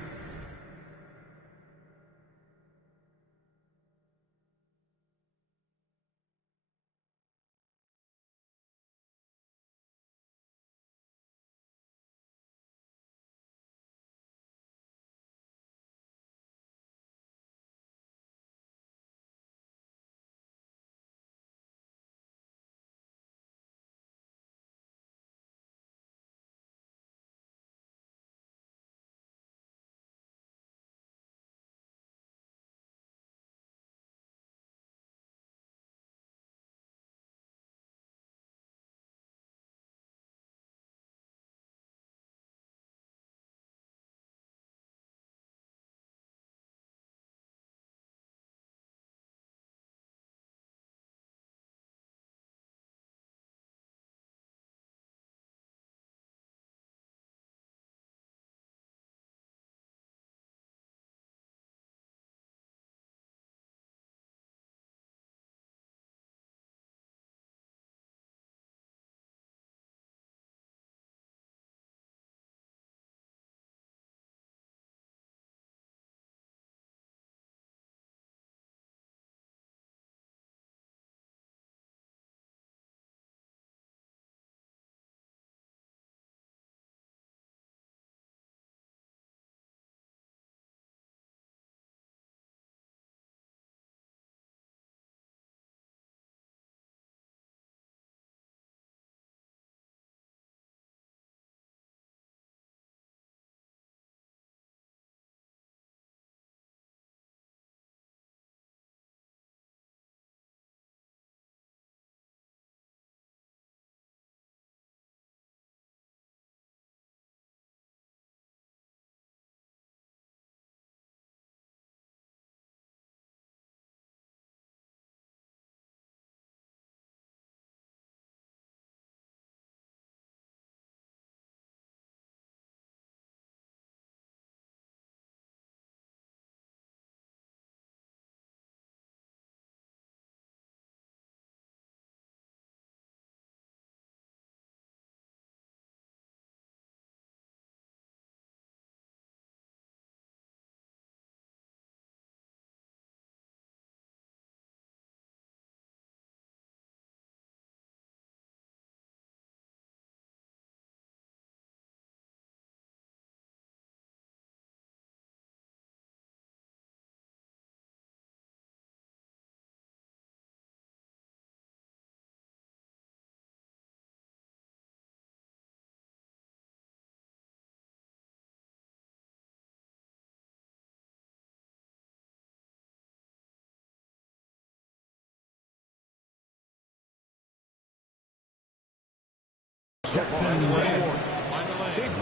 They've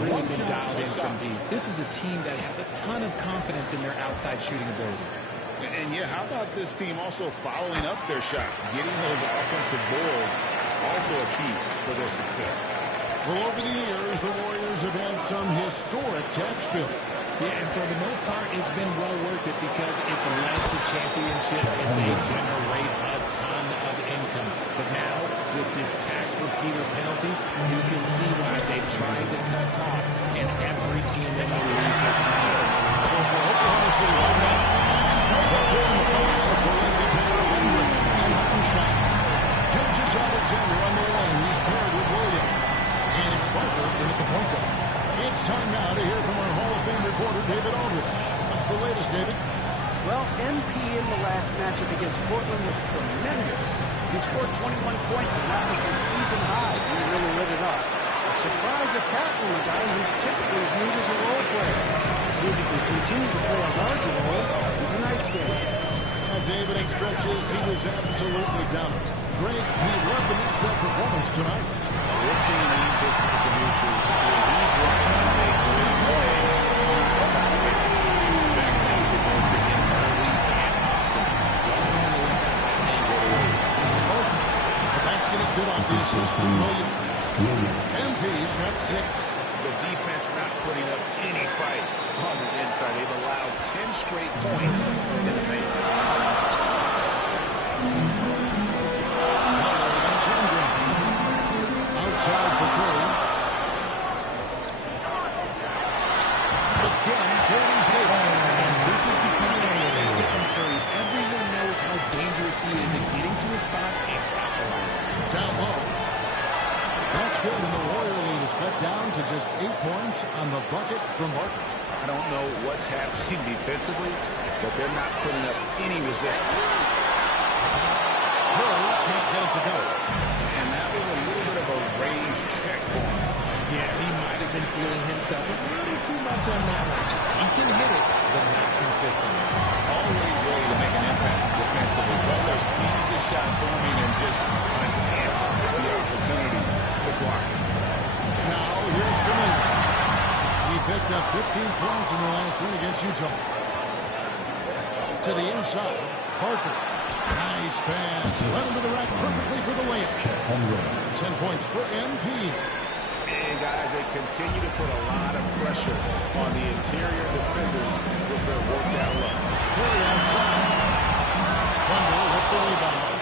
really been dialed in from deep. This is a team that has a ton of confidence in their outside shooting ability. And yeah, how about this team also following up their shots, getting those offensive boards, also a key for their success. Well, over the years, the Warriors have had some historic tax bill. Yeah, and for the most part, it's been well worth it because it's led to championships and they generate a ton of income. But now, with this tax repeater penalties, you can see why they've tried to cut costs, and every team in the league has followed. So for Oklahoma City right now, Alexander on the wing. He's paired with Williams. And it's Parker in at the point guard. It's time now to hear from our Hall of Fame reporter, David Aldridge. What's the latest, David? MP in the last matchup against Portland was tremendous. He scored 21 points, and that was his season high. He really lit it up. A surprise attack from a guy who's typically viewed as a role player. See if he can continue to play a larger role in tonight's game. David, in stretches, he was absolutely dominant. Greg, he loved the matchup performance tonight. This team needs his contributions. He's running and makes winning plays. Expect them to go to him early and often. Don't want to let that hot hand go to waste. The basket is good off the assist from Williams. MP's at 6. The defense not putting up any fight on the inside. They've allowed 10 straight points in the paint. Outside for Curry. Again, Curry's there. And this is becoming expected from Curry. Everyone knows how dangerous he is at getting to his spots and capitalizing. Down low. That's good, and the Warrior lead is cut down to just 8 points on the bucket from Barker. I don't know what's happening defensively, but they're not putting up any resistance. Curry can't get it to go. And that was a little bit of a range check for him. Yeah, he might have been feeling himself a little too much on that one. He can hit it, but not consistently. Always ready to make an impact defensively. Butler sees the shot forming and just attempts the opportunity to block. Now here's Kaminga. He picked up 15 points in the last win against Utah. To the inside, Parker. Nice pass. Led him to the rack perfectly for the layup. 10 points for MP. And guys, they continue to put a lot of pressure on the interior defenders with their workout look. Curry outside. Thunder with the rebound.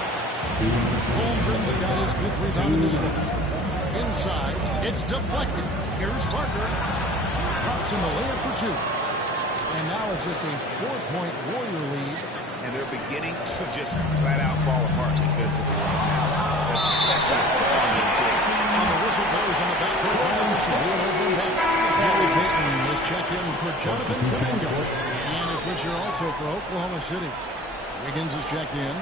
Holmgren's got his 5th rebound in this one. Inside, it's deflected. Here's Parker. Drops in the layup for 2. And now it's just a 4-point Warrior lead. And they're beginning to just flat out fall apart defensively right now, especially on the interior. And the whistle blows on the backcourt violation. Over and back. Gary Payton is checked in for Jonathan Kaminga. And a switcher also for Oklahoma City. Wiggins is checked in.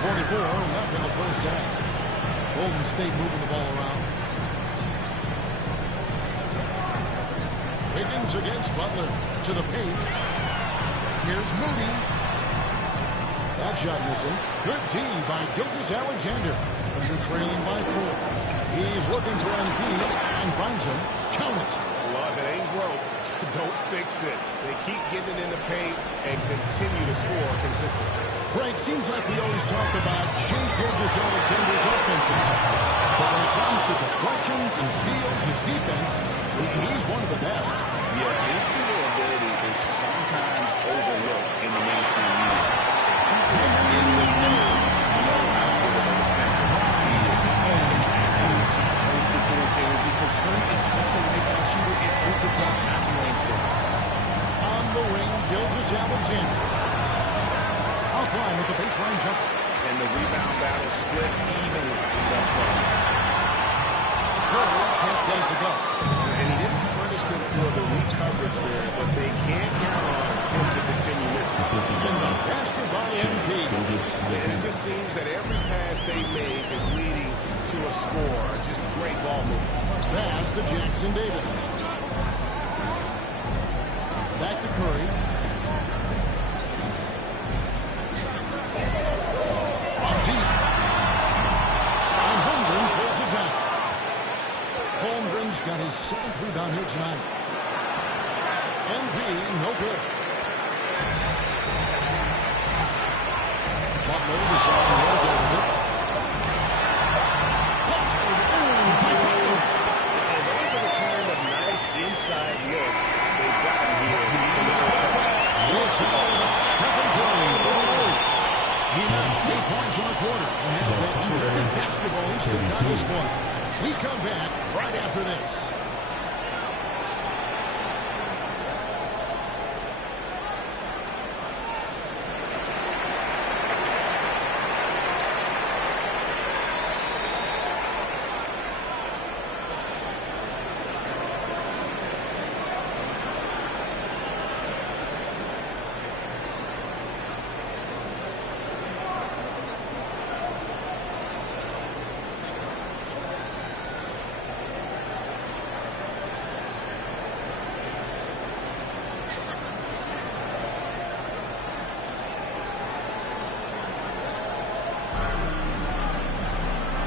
1:44 left in the first half. Golden State moving the ball around. Wiggins against Butler to the paint. Here's Moody. That shot missing. Good D by Gilgeous-Alexander. Under trailing by 4. He's looking for MP and finds him. Count it. Well, if it ain't broke, don't fix it. They keep getting it in the paint and continue to score consistently. Frank, seems like we always talk about Shea Gilgeous-Alexander's offenses. But when it comes to deflections and steals, his defense, he's one of the best. Yeah, his two-way ability is sometimes overlooked in the mainstream media. In the know how good of a defender he is. An absolute superb facilitator because Curry is such a lights-out shooter, it opens up passing lanes for him. On the wing, Gilgeous-Alexander. Offline with the baseline jumper. And the rebound battle split evenly thus far. Curry can't get it to go. And he didn't punish them for the weak coverage there, but they can't count on him to continue missing. And the basket by MP. It just seems that every pass they make is leading to a score. Just great ball movement. Pass to Jackson Davis. Back to Curry. From deep. And Holmgren pulls it down. Holmgren's got his 7th rebound here tonight. MP, no good. Butler decided to roll with it. And those are the kind of nice inside looks they've gotten here in the first half. It's all about Stephen Curry for the lead. He knocks 3 points in the quarter and has that terrific basketball instinct on display. We come back right after this.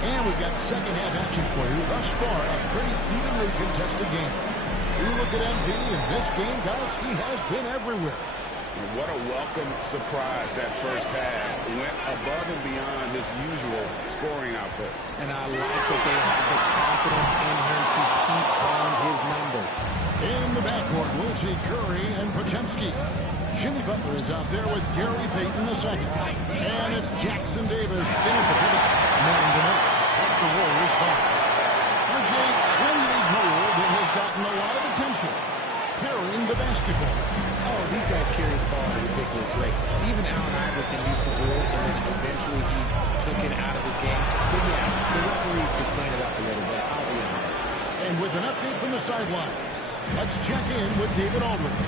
And we've got second half action for you. Thus far, a pretty evenly contested game. You look at MP in this game, guys, he has been everywhere. What a welcome surprise that first half. Went above and beyond his usual scoring output. And I like that they have the confidence in him to keep calling his number. In the backcourt, we'll see Curry and Pochemski. Jimmy Butler is out there with Gary Payton II. And it's Jackson Davis in at the biggest man tonight. That's the Warriors' foul. RJ, one league rule that has gotten a lot of attention. Carrying the basketball. Oh, these guys carry the ball at a ridiculous rate. Even Allen Iverson used to do it, and then eventually he took it out of his game. But yeah, the referees could clean it up a little bit, I'll be honest. And with an update from the sidelines, let's check in with David Aldridge.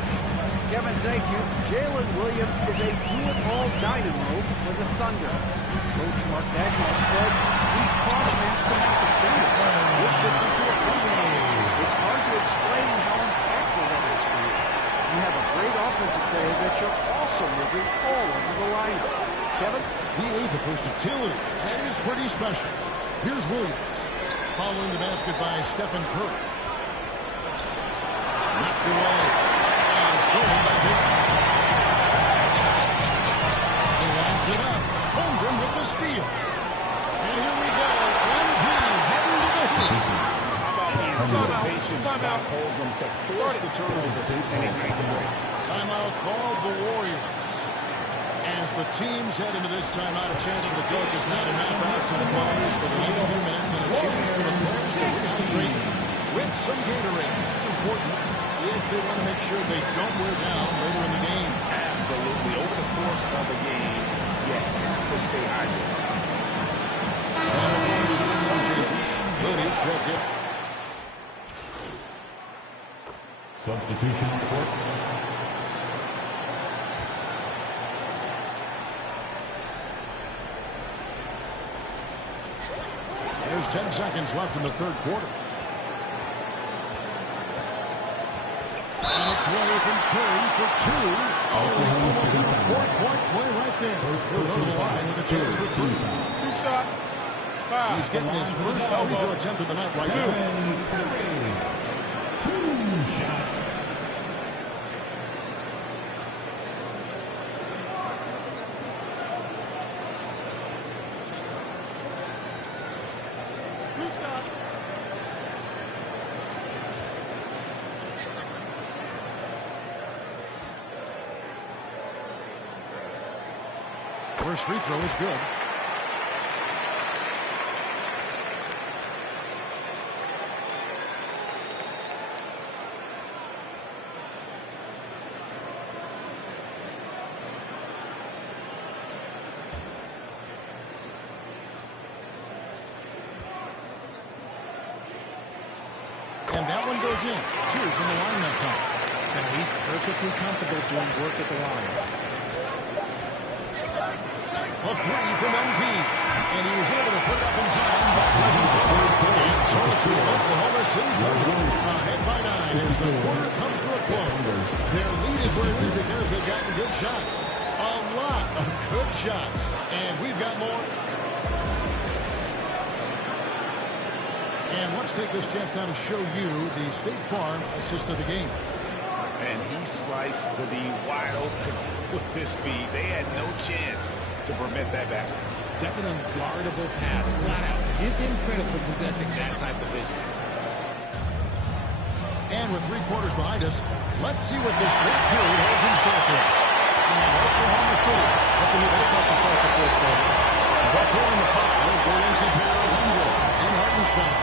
Kevin, thank you. Jalen Williams is a do-it-all dynamo for the Thunder. Coach Mark Dagnon said we've cross-matched them out to centers. We're shifting to a point game. It's hard to explain how impactful that is for you. You have a great offensive player that you're also moving all over the lineup. Kevin? The versatility. That is pretty special. Here's Williams. Following the basket by Stephen Curry. Knocked away. And stolen by Payton. He lines it up. Holmgren with the steal. And here we go. MP heading to the hoop. Anticipation by Holmgren to force the turnover and ignite the break. Timeout called the Warriors. As the teams head into this timeout, a chance for the coaches now to map out some plays for the next few minutes and a chance for the players to rehydrate with some Gatorade. It's important if they want to make sure they don't wear down later in the game. Absolutely. Over the course of the game, you have to stay hydrated. And the Warriors with some changes. Looney's checked in. Substitution report. There's 10 seconds left in the third quarter. And it's away from Curry for two. Almost a 4-point play right there. He'll go to the line with a chance for three. 2 shots. He's getting his first free throw attempt of the night right now. 2 shots. First free throw is good. And that one goes in. 2 from the line that time. And he's perfectly comfortable doing work at the line. A 3 from MP. And he was able to put it up in time. But wasn't the third play. So it's the Oklahoma City Thunder ahead by 9 as the quarter comes to a close. Their lead is where it is because they've gotten good shots. A lot of good shots. And we've got more. And let's take this chance now to show you the State Farm assist of the game. And he sliced the D wide open with his feet. They had no chance to prevent that basket. That's an unguardable pass, flat out. Give him credit for possessing that type of vision. And with 3 quarters behind us, let's see what this fourth period holds in store for us. And Oklahoma City looking to take up to start the fourth quarter. Buckle in the pocket, Goranke pair of Hunger and Hartenstein.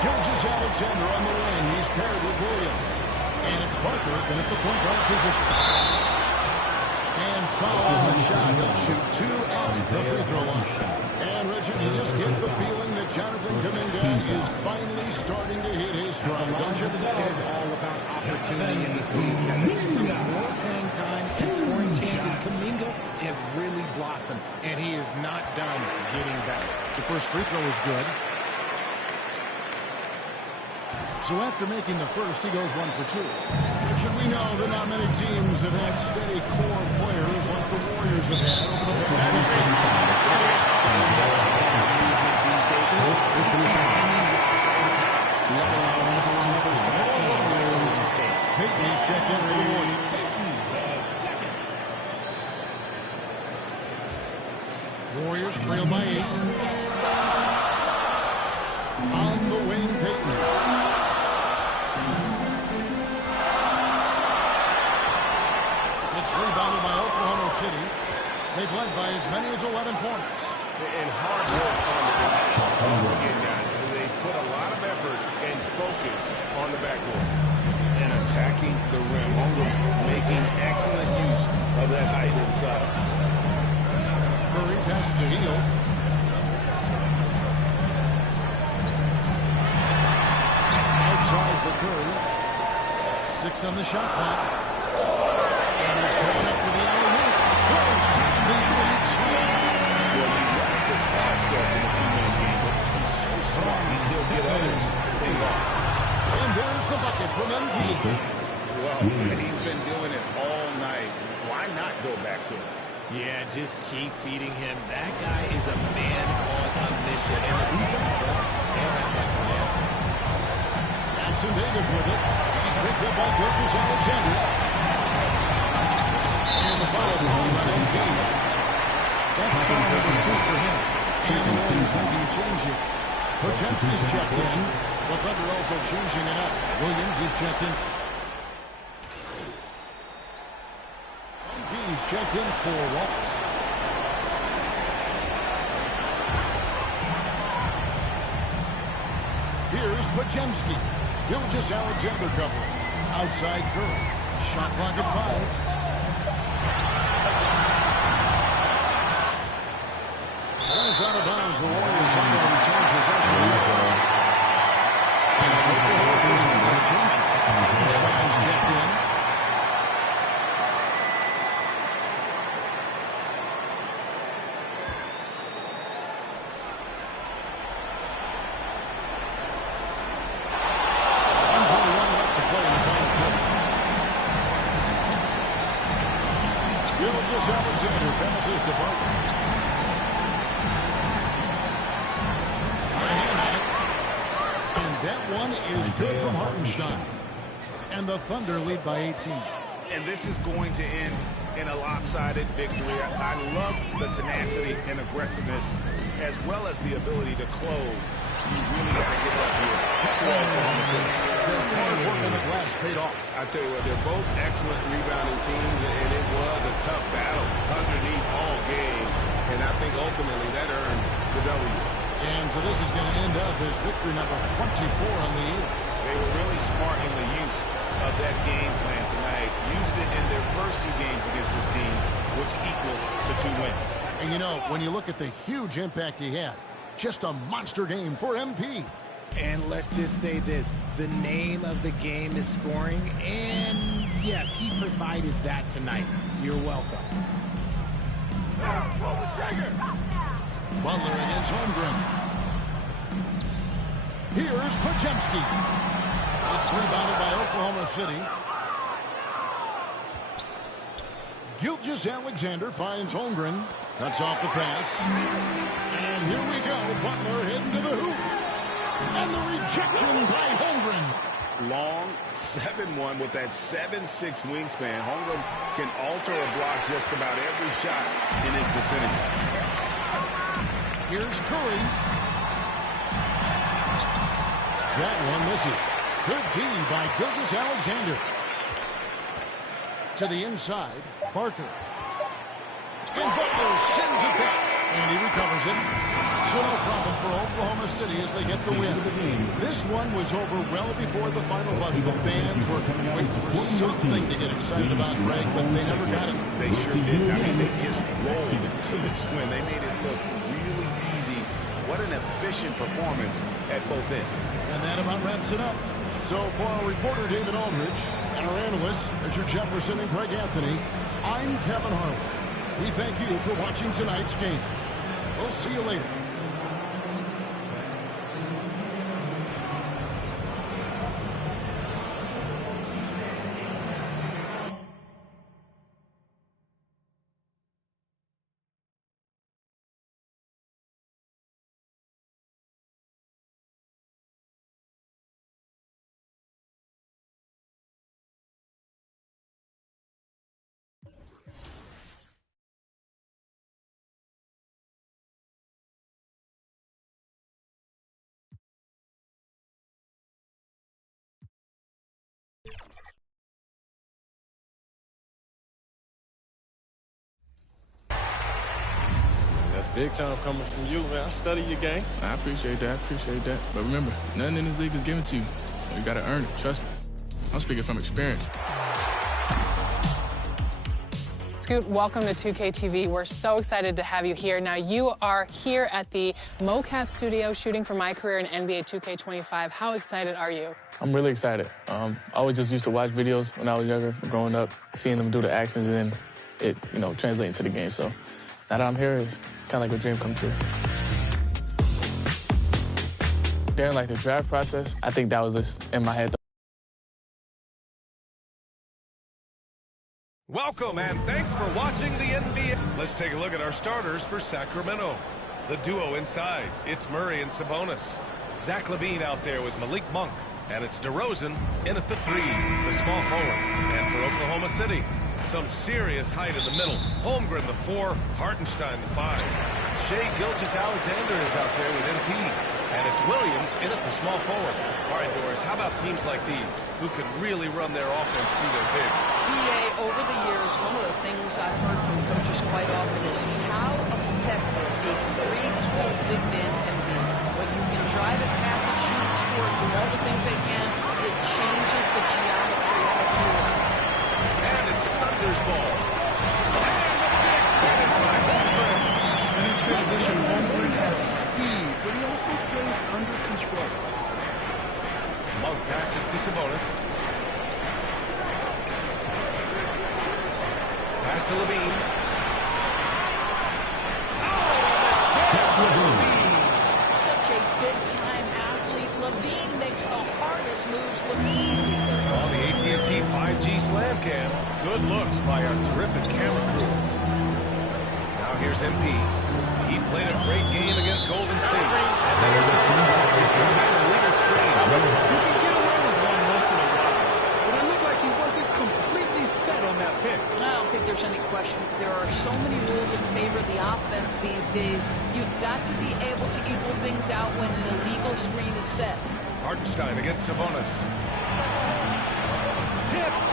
Gilgeous Alexander on the wing. He's paired with Williams. And it's Parker in at the point guard position. And foul on the shot. He'll shoot 2 at the free throw line. And Richard, you just get the feeling that Jonathan Kuminga is finally starting to hit his stride, don't you? It is all about opportunity in this league, Kevin. More playing time and scoring chances. Kuminga has really blossomed, and he is not done getting better. The first free throw is good. So after making the first, he goes 1 for 2. Richard, we know that not many teams have had steady core players like the Warriors have had over the past. Warriors trail by 8. On the wing, Peyton. It's rebounded by Oklahoma City. They've led by as many as 11 points. And hard work on the defense. Once again, guys, they put a lot of effort and focus on the backboard. And attacking the rim. Holmgren making excellent use of that height inside. Curry passes to Hill. Outside for Curry. 6 on the shot clock. And he's going up for the alley-oop. Curry's taking the lead. Well, he wanted to start in the two-man game, but he's so smart, he'll get others involved. And there's the bucket from MP. Well, he's been doing it all night. Why not go back to him? Yeah, just keep feeding him. That guy is a man on a mission. And the defense, well, they don't have much of an answer. Jackson Davis with it. He's picked up by Gilgeous Alexander. And the foul called by MP. That's foul number 2 for him. And the Warriors making a change here. Podziemski's checked in. The Thunder also changing it up. Williams is checked in. He's checked in for Walsh. Here's Podziemski. Gilgeous Alexander cover. Outside Curry. Shot clock at 5. Points out of bounds. The Warriors are going to retain possession. And Oklahoma City going to change it. Stein's checked in. Gilgeous Alexander passes to Barton. And that one is good from Hartenstein. And the Thunder lead by 18. And this is going to end in a lopsided victory. I love the tenacity and aggressiveness as well as the ability to close. You really got to get up here. Their hard work on the glass paid off. I tell you what, they're both excellent rebounding teams, and it was a tough battle underneath all game. And I think ultimately that earned the W. And so this is going to end up as victory number 24 on the year. They were really smart in the use of that game plan tonight. Used it in their first 2 games against this team, which equaled to 2 wins. And you know, when you look at the huge impact he had, just a monster game for MP. And let's just say this, the name of the game is scoring, and yes, he provided that tonight. You're welcome. Pull the trigger. Butler against Holmgren. Here's Podziemski. It's rebounded by Oklahoma City. Gilgeous Alexander finds Holmgren. Cuts off the pass. And here we go. Butler heading to the hoop. And the rejection by Holmgren. Long 7-1 with that 7'6" wingspan. Holmgren can alter or block just about every shot in his vicinity. Here's Curry. That one misses. Good D by Gilgeous Alexander. To the inside, Parker. And Butler sends it back. And he recovers it. So no problem for Oklahoma City as they get the win. This one was over well before the final buzzer. The fans were waiting for something to get excited about, Greg, but they never got it. They sure didn't. I mean, they just rolled to this win. They made it look really easy. What an efficient performance at both ends. And that about wraps it up. So for our reporter, David Aldridge, and our analysts, Richard Jefferson and Greg Anthony, I'm Kevin Harlan. We thank you for watching tonight's game. We'll see you later. Big time coming from you, man. I study your game. I appreciate that. But remember, nothing in this league is given to you. You got to earn it. Trust me. I'm speaking from experience. Scoot, welcome to 2K TV. We're so excited to have you here. Now, you are here at the mocap studio shooting for my career in NBA 2K25. How excited are you? I'm really excited. I always just used to watch videos when I was younger, growing up, seeing them do the actions, and then it, translating to the game. So now that I'm here, it's kind of like a dream come true. During, the draft process, I think that was just in my head. Welcome and thanks for watching the NBA. Let's take a look at our starters for Sacramento. The duo inside, it's Murray and Sabonis. Zach LaVine out there with Malik Monk. And it's DeRozan in at the 3, the small forward. And for Oklahoma City, some serious height in the middle. Holmgren, the 4, Hartenstein, the 5. Shai Gilgeous-Alexander is out there with MP. And it's Williams in at the small forward. All right, Doris, how about teams like these who can really run their offense through their bigs? BA, over the years, one of the things I've heard from coaches quite often is how effective a 3-tool big man can be. When you can drive it, pass it, shoot it, score, do all the things they can, it changes the geometry of the field. And it's Thunder's ball. And the big finish by Holmgren. And in transition, Holmgren has speed, but he also plays under control. Monk passes to Sabonis. Pass to LaVine. Such a big-time athlete. LaVine makes the hardest moves look easy. On the AT&T 5G Slam Cam. Good looks by our terrific camera crew. Now here's MP. He played a great game against Golden State. And there's the ball. It's going to be a leader screen. You can get away with one once in a while, but it looked like he wasn't completely set on that pick. I don't think there's any question. There are so many rules in favor of the offense these days. You've got to be able to equal things out when an illegal screen is set. Hartenstein against Sabonis. Tipped.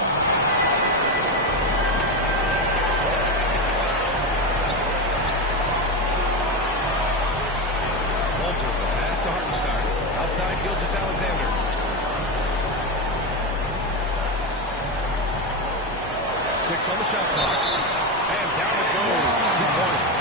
Pass to Hartenstein. Outside Gilgeous-Alexander. Six on the shot clock. And down it goes. 2 points.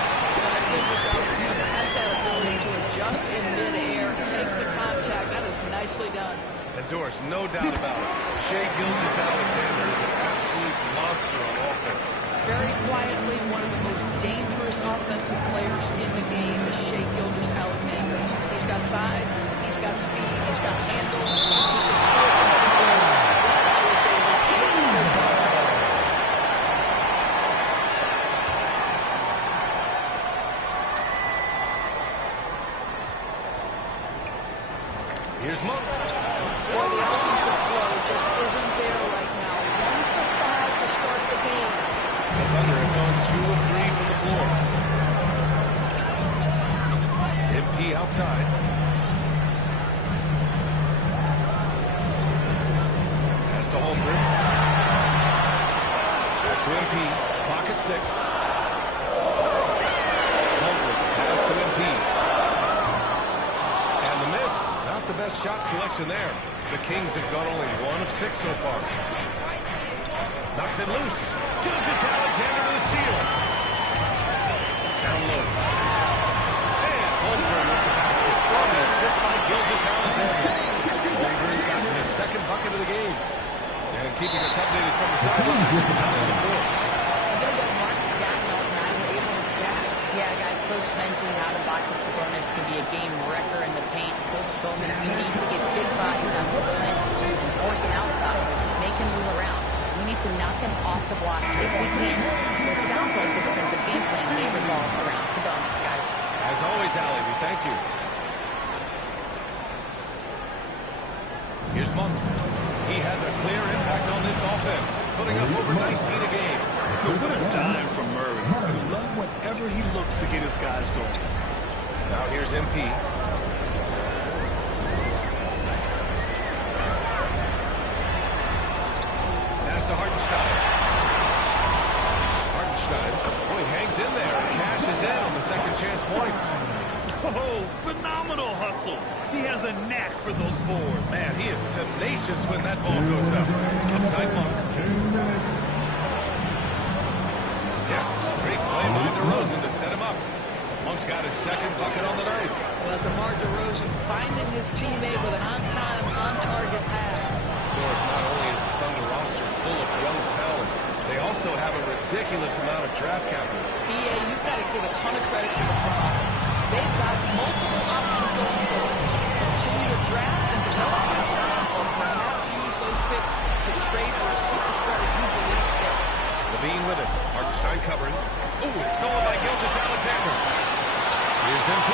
Gilgeous-Alexander has that ability to adjust in midair, take the contact. That is nicely done. And Doris, no doubt about it. Shai Gilgeous-Alexander is an absolute monster on offense. Very quietly, one of the most dangerous offensive players in the game is Shai Gilgeous-Alexander. He's got size, he's got speed, he's got handle, he can score from the corners. This guy is a legit. Here's Monk. Boy, the offensive flow just isn't there right now. 1 for 5 to start the game. The Thunder have gone 2 of 3 from the floor. MP outside. Pass to Holmgren. Back to MP. Clock at 6. Holmgren. Pass to MP. And the miss. Not the best shot selection there. The Kings have gone only 1 of 6 so far. Knocks it loose. Gilgeous-Alexander to the steal. Down low. And Holmgren with the basket. On the assist by Gilgeous-Alexander. Holmgren's gotten his 2nd bucket of the game. And keeping us updated from the sideline. Out on the force. Yeah, guys, Coach mentioned how the box of Sabonis can be a game wrecker in the paint. Coach told me we need to get big bodies on Sabonis and force him outside, make him move around. We need to knock him off the blocks if we can. So it sounds like the defensive game plan may revolve around Sabonis, guys. As always, Allie, we thank you. Here's Monk. He has a clear impact on this offense, putting up over 19 a game. What a dime from Murray. I love whatever he looks to get his guys going. Now here's MP. Pass to Hartenstein. Hartenstein, oh, he hangs in there and cashes in on the second chance points. Oh, phenomenal hustle. He has a knack for those boards. Man, he is tenacious when that ball goes up. Outside Monk. Yes, great play by DeRozan to set him up. Monk's got his second bucket on the night. Well, DeMar DeRozan finding his teammate with an on-time, on-target pass. Of course, not only is the Thunder roster full of young talent, they also have a ridiculous amount of draft capital. BA, you've got to give a ton of credit to the front office. They've got multiple options going forward. Continue to draft and develop their talent, or perhaps use those picks to trade for a superstar you believe fits. Levine with it. Hartenstein covering. Ooh, it's stolen by Gilgeous-Alexander. Here's MP.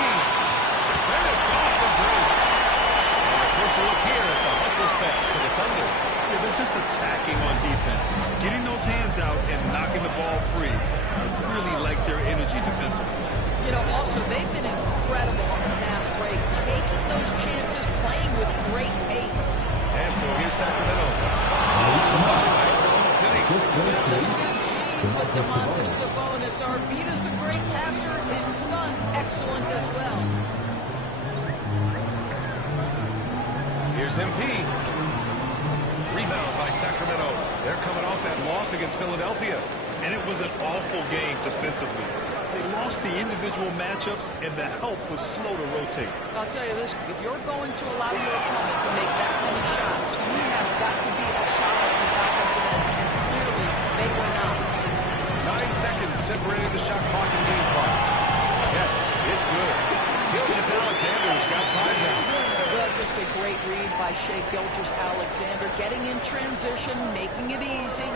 Finished off the break. And a closer look here at the hustle step for the Thunder. Yeah, they're just attacking on defense. Getting those hands out and knocking the ball free. I really like their energy defensively. You know, also, they've been incredible on the fast break, taking those chances, playing with great pace. And so here's Sacramento. Those good genes with Domantas Sabonis. Arvidas, a great passer. His son, excellent as well. Here's MP. Rebound by Sacramento. They're coming off that loss against Philadelphia. And it was an awful game defensively. They lost the individual matchups, and the help was slow to rotate. I'll tell you this, if you're going to allow your opponent to make that many shots, you have got to be a solid offensive end, and clearly they were not. 9 seconds separating the shot clock and game clock. Yes, it's good. Gilgeous-Alexander's got 5 now. Well, just a great read by Shai Gilgeous-Alexander, getting in transition, making it easy.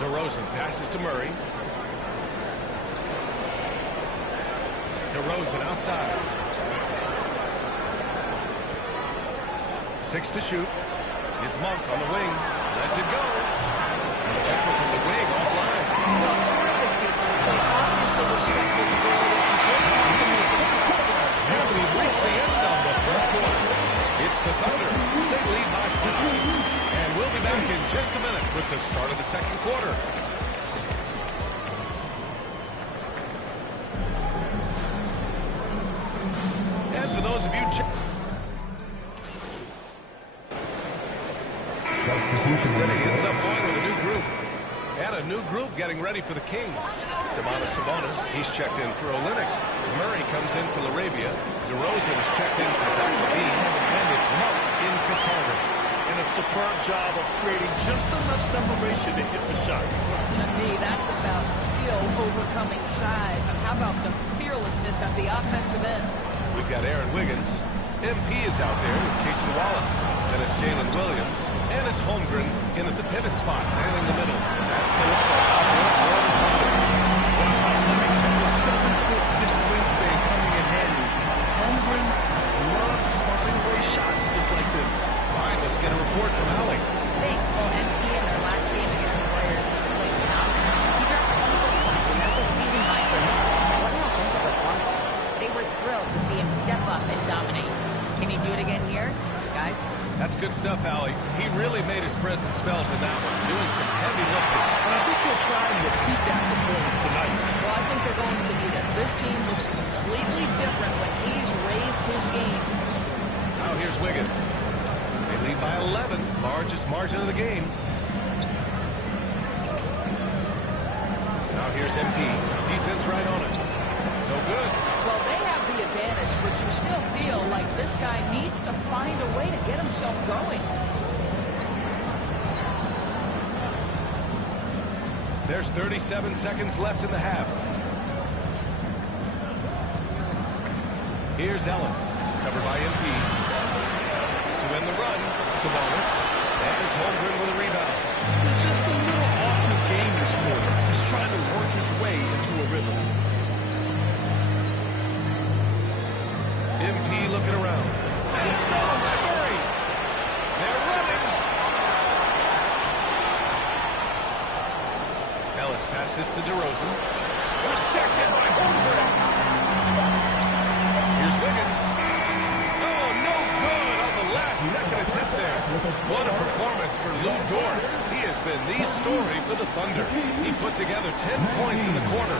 DeRozan passes to Murray. DeRozan outside. 6 to shoot. It's Monk on the wing. Lets it go. And the tackle from the wing offline. Well, terrific defense. They obviously respect his ability. Just want to make it tough. And we've reached the end of the first quarter. It's the Thunder. They lead by 5. And we'll be back in just a minute with the start of the second quarter. And for those of you... City ends up going with a new group. And a new group getting ready for the Kings. Domantas Sabonis, he's checked in for Olynyk. Murray comes in for LaRavia. DeRozan's checked in for Zach Levine. And it's Monk in for Carter. And a superb job of creating just enough separation to hit the shot. To me, that's about skill overcoming size. And how about the fearlessness at the offensive end? We've got Aaron Wiggins. MP is out there with Casey Wallace. Then it's Jalen Williams. And it's Holmgren in at the pivot spot. And in the middle. That's the look out there for the Thunder. The 7'6" wingspan coming in handy. Holmgren loves spotting away shots just like this. All right, let's get a report from Allie. Thanks. Well, MP in their last game against the Warriors has played phenomenal. He dropped 24 points, and that's a season high for him. What an offensive performance. They were thrilled to see him step up and dominate. Can he do it again here, guys? That's good stuff, Allie. He really made his presence felt in that one, doing some heavy lifting. And I think he'll try and repeat that performance tonight. Well, I think they're going to need it. This team looks completely different when he's raised his game. Now here's Wiggins. They lead by 11, largest margin of the game. Now here's MP. Defense right on it. No good. Well, they have the advantage, but you still feel like this guy needs to find a way to get himself going. There's 37 seconds left in the half. Here's Ellis, covered by MP. To win the run, Sabonis. And it's Holmgren with a rebound. He's just a little off his game this quarter. He's trying to work his way into a rhythm. MP looking around. And it's stolen by Murray. They're running. Ellis passes to DeRozan. Protected by Holmgren. Here's Wiggins. Oh, no good on the last second attempt there. What a performance for Lou Dort. He has been the story for the Thunder. He put together 10 points in the quarter.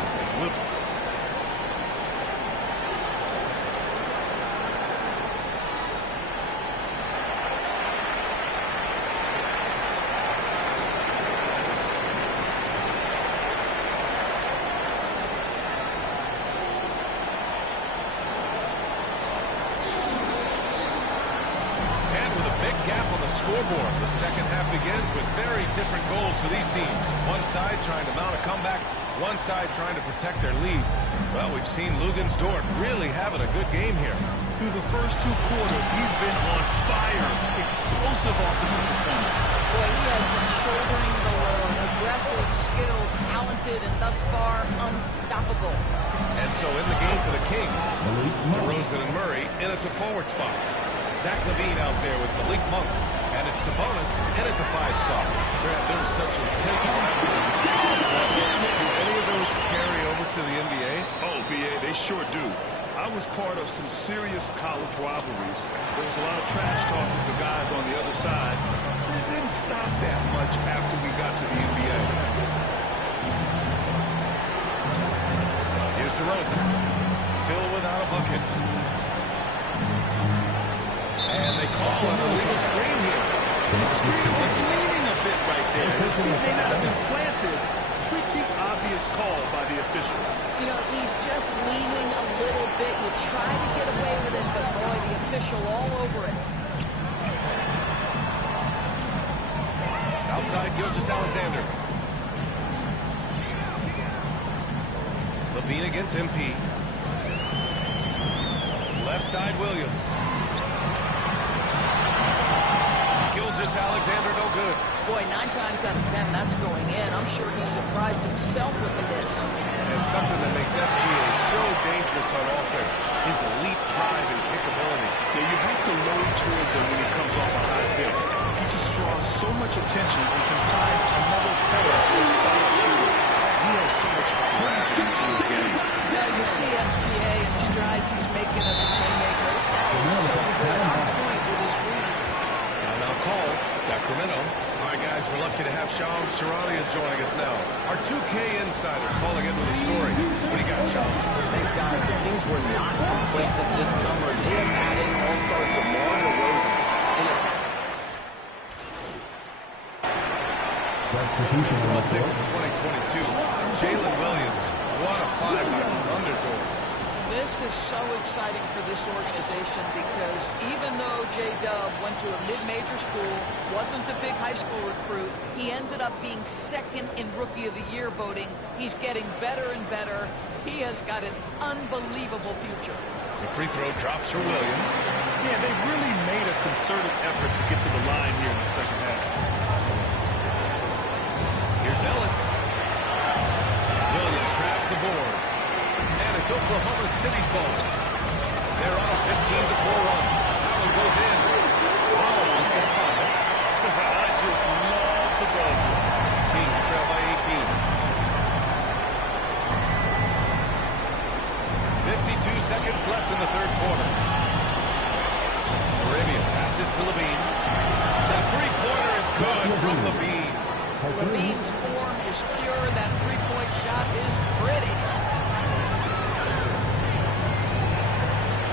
Scoreboard. The second half begins with very different goals for these teams. One side trying to mount a comeback, one side trying to protect their lead. Well, we've seen Lugens Dort really having a good game here. Through the first 2 quarters, he's been on fire. Explosive offensive performance. Boy, he has been shouldering the load. Aggressive, skilled, talented, and thus far unstoppable. And so in the game for the Kings, DeRozan and Murray in at the forward spots. Zach LaVine out there with Malik Monk. And it's Sabonis in at the 5 spot. There's such intense rivalries. Do any of those carry over to the NBA? Oh, BA, they sure do. I was part of some serious college rivalries. There was a lot of trash talk with the guys on the other side. It didn't stop that much after we got to the NBA. Here's DeRozan. Still without a bucket. And they call an illegal screen here. The screen was leaning a bit right there. His feet may not have been planted. Pretty obvious call by the officials. You know, he's just leaning a little bit. You try to get away with it, but boy, the official all over it. Outside, Gilgeous-Alexander. LaVine against MP. Left side, Williams. Gilgeous-Alexander, no good. Boy, 9 times out of 10, that's going in. I'm sure he surprised himself with the miss. And something that makes SGA so dangerous on offense, his elite drive and kickability. Yeah, you have to load towards him when he comes off a high pick. He just draws so much attention and can find another player or style shooter. He has so much gravity to his game. Yeah, you see SGA and the strides he's making as a playmaker. This guy is so good on point with his reads. Timeout call, Sacramento. All right, guys, we're lucky to have Shams Charania joining us now. Our 2K insider calling in with a story. What do you got, Shams? Thanks, guys. The Kings were not complacent this summer. They have added all-star DeMar DeRozan. From a pick in 2022, Jalen Williams. What a find by the Thunder doors. This is so exciting for this organization because even though J-Dub went to a mid-major school, wasn't a big high school recruit, he ended up being second in Rookie of the Year voting. He's getting better and better. He has got an unbelievable future. The free throw drops for Williams. Yeah, they really made a concerted effort to get to the line here in the second half. Here's Ellis. Williams grabs the board. And it's Oklahoma City's ball. They're on a 15-4 run. Foul goes in. Wallace has got 5. I just love the ball. Kings trail by 18. 52 seconds left in the third quarter. Arabia passes to LaVine. That three-pointer is good from LaVine. LaVine's form is pure. That three-point shot is pretty.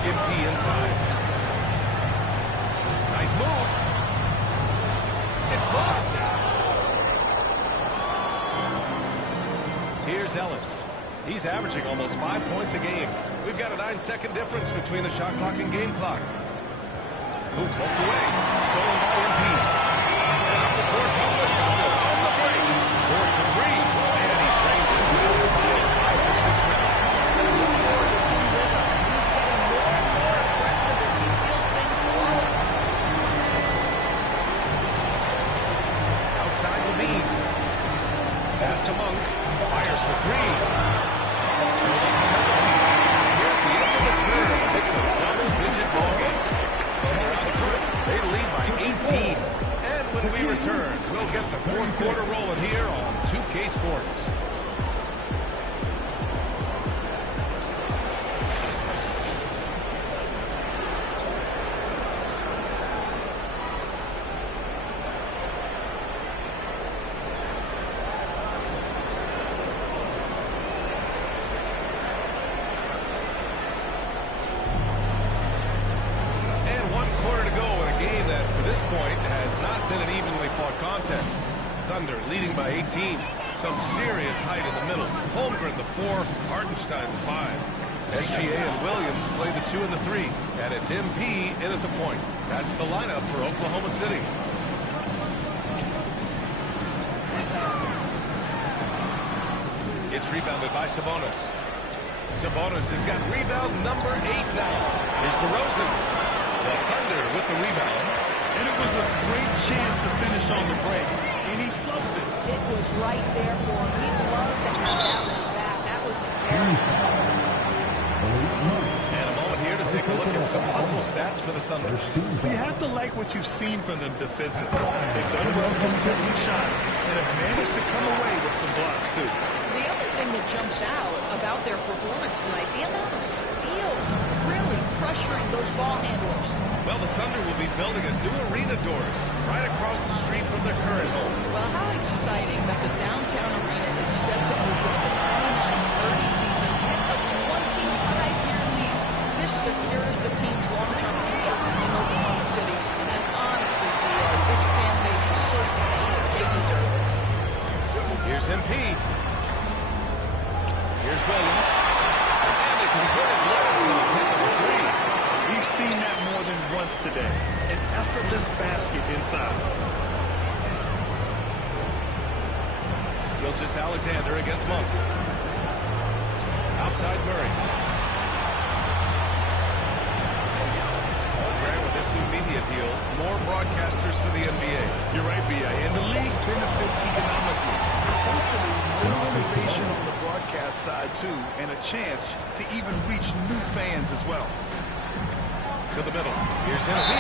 MP inside. Nice move. It's blocked. Here's Ellis. He's averaging almost 5 points a game. We've got a 9-second difference between the shot clock and game clock. Who poked away. Stolen by MP. And up the court, Thunder on the break. Dort for 3. And he drains it. Solid 5 for 6 now. Dort is in rhythm. He's getting more and more aggressive as he feels things flowing. Outside LaVine. Pass to Monk. Fires for 3. Here at the end of the third, it's a double-digit ball game. Thunder out front. They lead by 18. contest. Thunder leading by 18. Some serious height in the middle. Holmgren the 4, Hartenstein the 5. SGA and Williams play the 2 and the 3. And it's MP in at the point. That's the lineup for Oklahoma City. It's rebounded by Sabonis. Sabonis has got rebound number 8 now. Here's DeRozan. The Thunder with the rebound. And it was a great chance to finish on the break. And he floats it. It was right there for him. He'd love to have that one back. That was very smart. And a moment here to take a look at some hustle stats for the Thunder. You have to like what you've seen from them defensively. They've done well contesting shots and have managed to come away with some blocks, too. The other thing that jumps out about their performance tonight, the amount of steals, really pressuring those ball handlers. Well, the Thunder will be building a new arena doors right across the street from their current home. Well, how exciting that the downtown arena is set to open in the 29-30 season and a 25-year lease. This secures the team's long-term future in Oklahoma City. And honestly, this fan base is so passionate. They deserve it. Here's MP. Here's Williams. And they converted Lawrence on the 10 number 3. We've seen that more than once today. An effortless basket inside. Gilgeous-Alexander against Monk. Outside Murray. Grant, with this new media deal, more broadcasters for the NBA. You're right, B.I. And the league benefits economically. Hopefully, more motivation on the broadcast side, too, and a chance to even reach new fans as well. To the middle. Here's MP.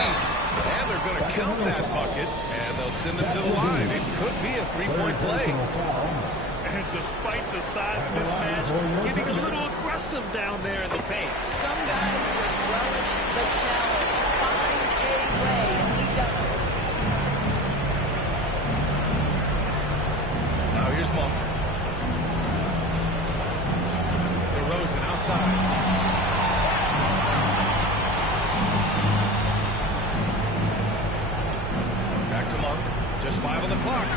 And they're going to count that bucket, and they'll send him to the line. It could be a three-point play. And despite the size mismatch, getting a little aggressive down there in the paint. Some guys just relish the challenge. Find a way, and he does. Now here's Monk. DeRozan outside. Back to Monk. Just 5 on the clock.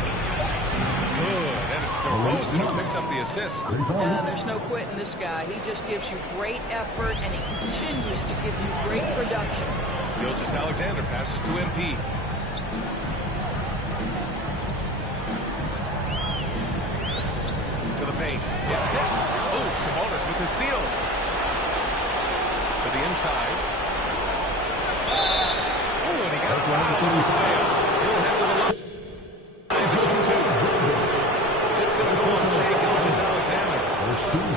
Good. And it's DeRozan who picks up the assist. Yeah, there's no quitting this guy. He just gives you great effort, and he continues to give you great production. Gilgeous-Alexander passes to MP. To the paint. It's tipped. Oh, Sabonis with the steal. To the inside. Oh, and he got a foul on his way up. He'll head to the line. It's going to go on Shai Gilgeous-Alexander.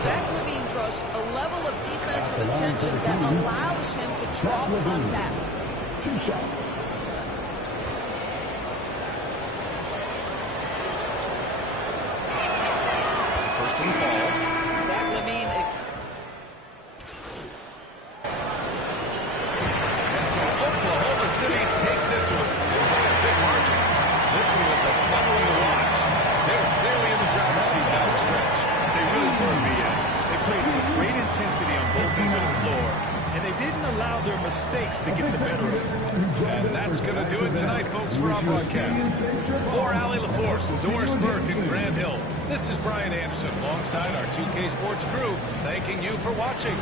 Zach LaVine draws a level of defensive attention that allows him to draw contact. 2 shots. First one falls. Zach LaVine. And so Oklahoma City takes this one by a big margin. This one was a fun one to watch. They were clearly in the driver's seat down the stretch. They really were, B.A. They played with great intensity on both ends of the floor, and they didn't allow their mistakes to get the better of them. And that's going to do it tonight, folks, for our broadcast. For Allie LaForce, Doris Burke, and Grant Hill, this is Brian Anderson alongside our 2K Sports crew, thanking you for watching.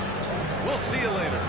We'll see you later.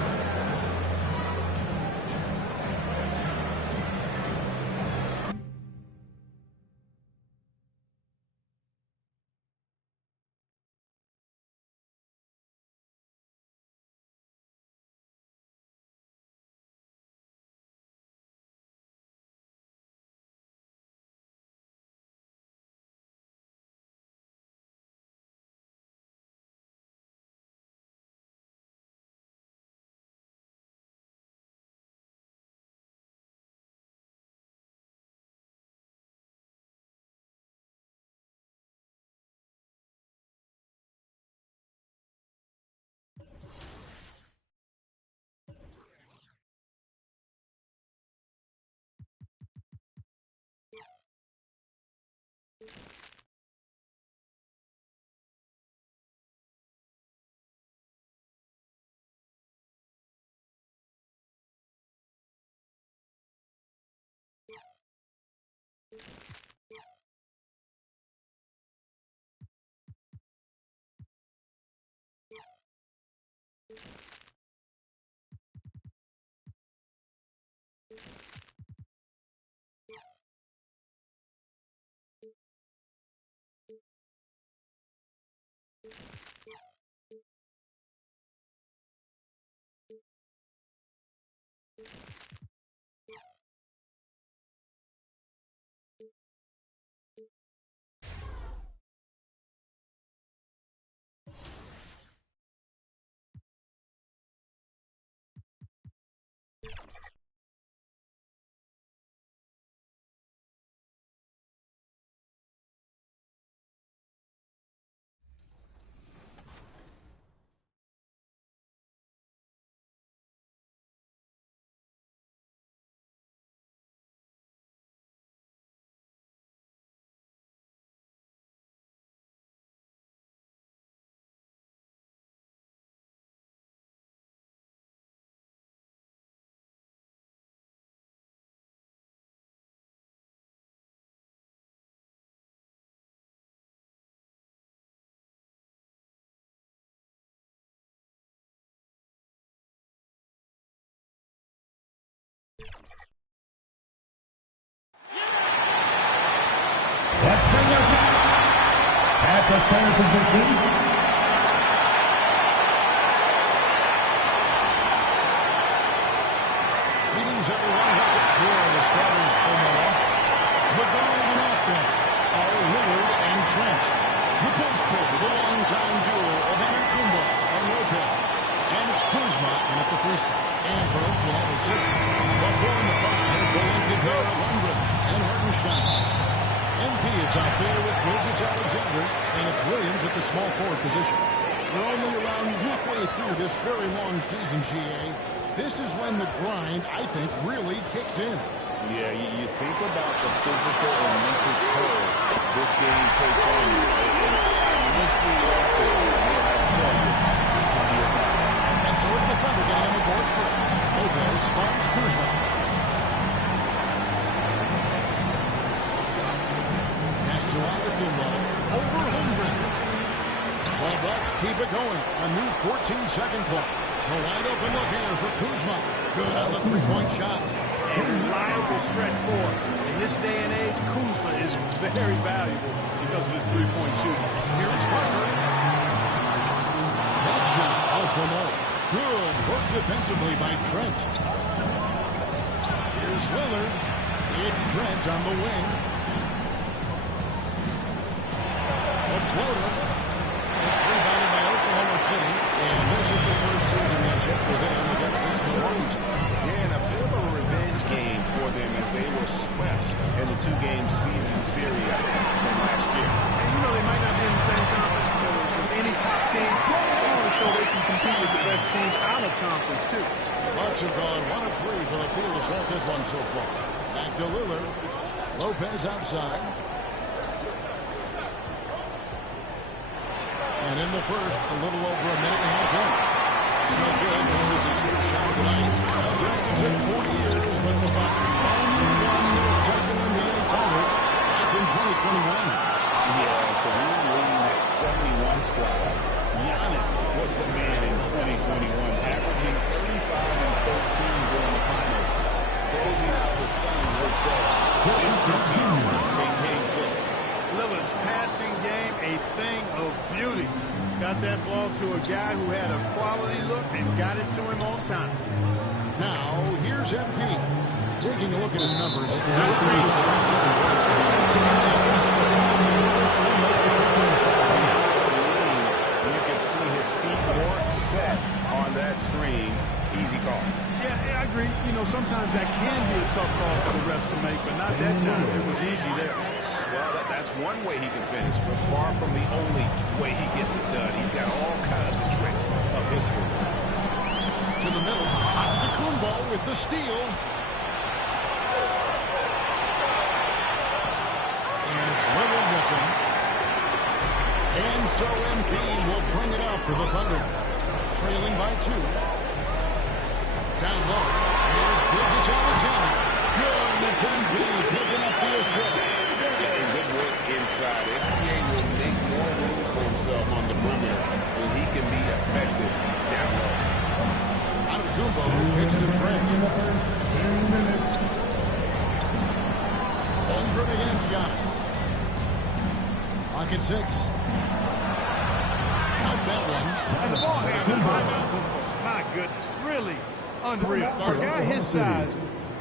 Let's bring it down at the center position. Greetings, everyone. Here are the starters for Milwaukee. The guard and actor are Lillard and Trent. The post play, the long-time duo of Antetokounmpo and Lopez. And it's Kuzma in at the three spot. And for Oklahoma City, the 4 and the 5, the lengthy pair of Lundgren and Hartenstein. MP is out there with Bridges Alexander, and it's Williams at the small forward position. We're only around halfway through this very long season, GA. This is when the grind, I think, really kicks in. Yeah, you think about the physical and mental toll this game takes on you. And this lead out there, man, I tell you, it can be a problem. And so is the Thunder getting on the board first. Lopez finds Kuzma. Pass to Antetokounmpo. Over Lundgren. The Bucks keep it going. A new 14-second clock. A wide open look here for Kuzma. Good on the three-point shot. A reliable stretch forward. In this day and age, Kuzma is very valuable because of his three-point shooting. Here's Parker. That shot off the mark. Good work defensively by Trent. Here's Lillard. It's Trent on the wing. A floater. It's rebounded by Oklahoma City. And this is the first season matchup for them against this Milwaukee team. Yeah, and a bit of a revenge game for them as they were swept in the two-game season series from last year. And you know they might not be in the same conference with any top team. They want to show they can compete with the best teams out of conference, too. The Bucks have gone 1 of 3 for the field to start this one so far. Back to Lillard. Lopez outside. And in the first, a little over a minute and a half in. It's no good. This is his first shot of the night. It took 40 years, but the Bucks finally won their second NBA title back in 2021. Yeah, Kareem leading that 71 squad. Giannis was the man in 2021, averaging 35 and 13 during the finals. Closing out the Suns with that piece in Game 6. Lillard's passing game, a thing of beauty. Got that ball to a guy who had a quality look and got it to him on time. Now, here's MP. Taking a look at his numbers. You can see his feet weren't set on that screen. Easy call. Yeah, I agree. You know, sometimes that can be a tough call for the refs to make, but not that time. It was easy there. Well, that's one way he can finish, but far from the only way he gets it done. He's got all kinds of tricks up his sleeve. To the middle. Antetokounmpo with the steal. And it's Lillard missing. And so MP will bring it out for the Thunder. Trailing by 2. Down low. Here's Bridges Alexander. Good. It's MP picking up the assist. Good work inside. SGA will make more room for himself on the perimeter when he can be effective down low. Antetokounmpo kicks to Trent. In the first 10 minutes. Lundgren against Giannis. Pocket 6. Count that one. And the ball handler, my goodness, really unreal. For a guy his size,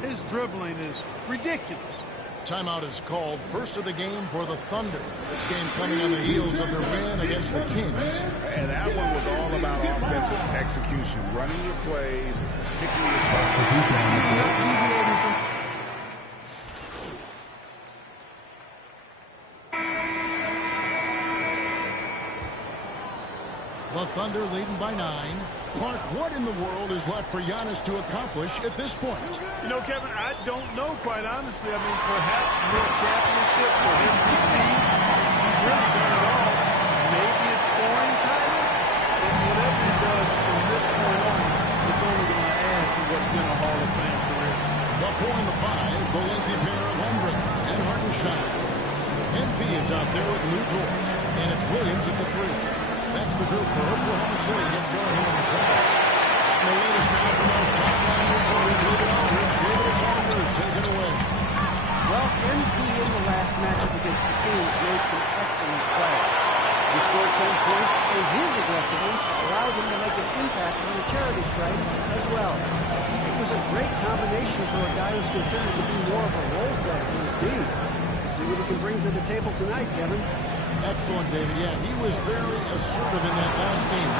his dribbling is ridiculous. Timeout is called. First of the game for the Thunder. This game coming on the heels of their win against the Kings. And that one was all about offensive execution, running your plays, picking your spots. The Thunder leading by 9. Clark, what in the world is left for Giannis to accomplish at this point? You know, Kevin, I don't know, quite honestly. I mean, perhaps more championships or MVPs. He's really done it all. Maybe a scoring title. But whatever he does from this point on, it's only going to add to what's been a Hall of Fame career. The 4 and the 5, the lengthy pair of Holmgren and Hartenstein. MP is out there with Lou George, and it's Williams at the 3. That's the group for Oklahoma City getting going here in the second. The latest now from our sideline reporter, David Aldridge. David, it's Aldridge. Take it away. Well, MP in the last matchup against the Kings made some excellent plays. He scored 10 points, and his aggressiveness allowed him to make an impact on the charity stripe as well. It was a great combination for a guy who's considered to be more of a role player for his team. We'll see what he can bring to the table tonight, Kevin. Excellent, David. Yeah, he was very assertive in that last game.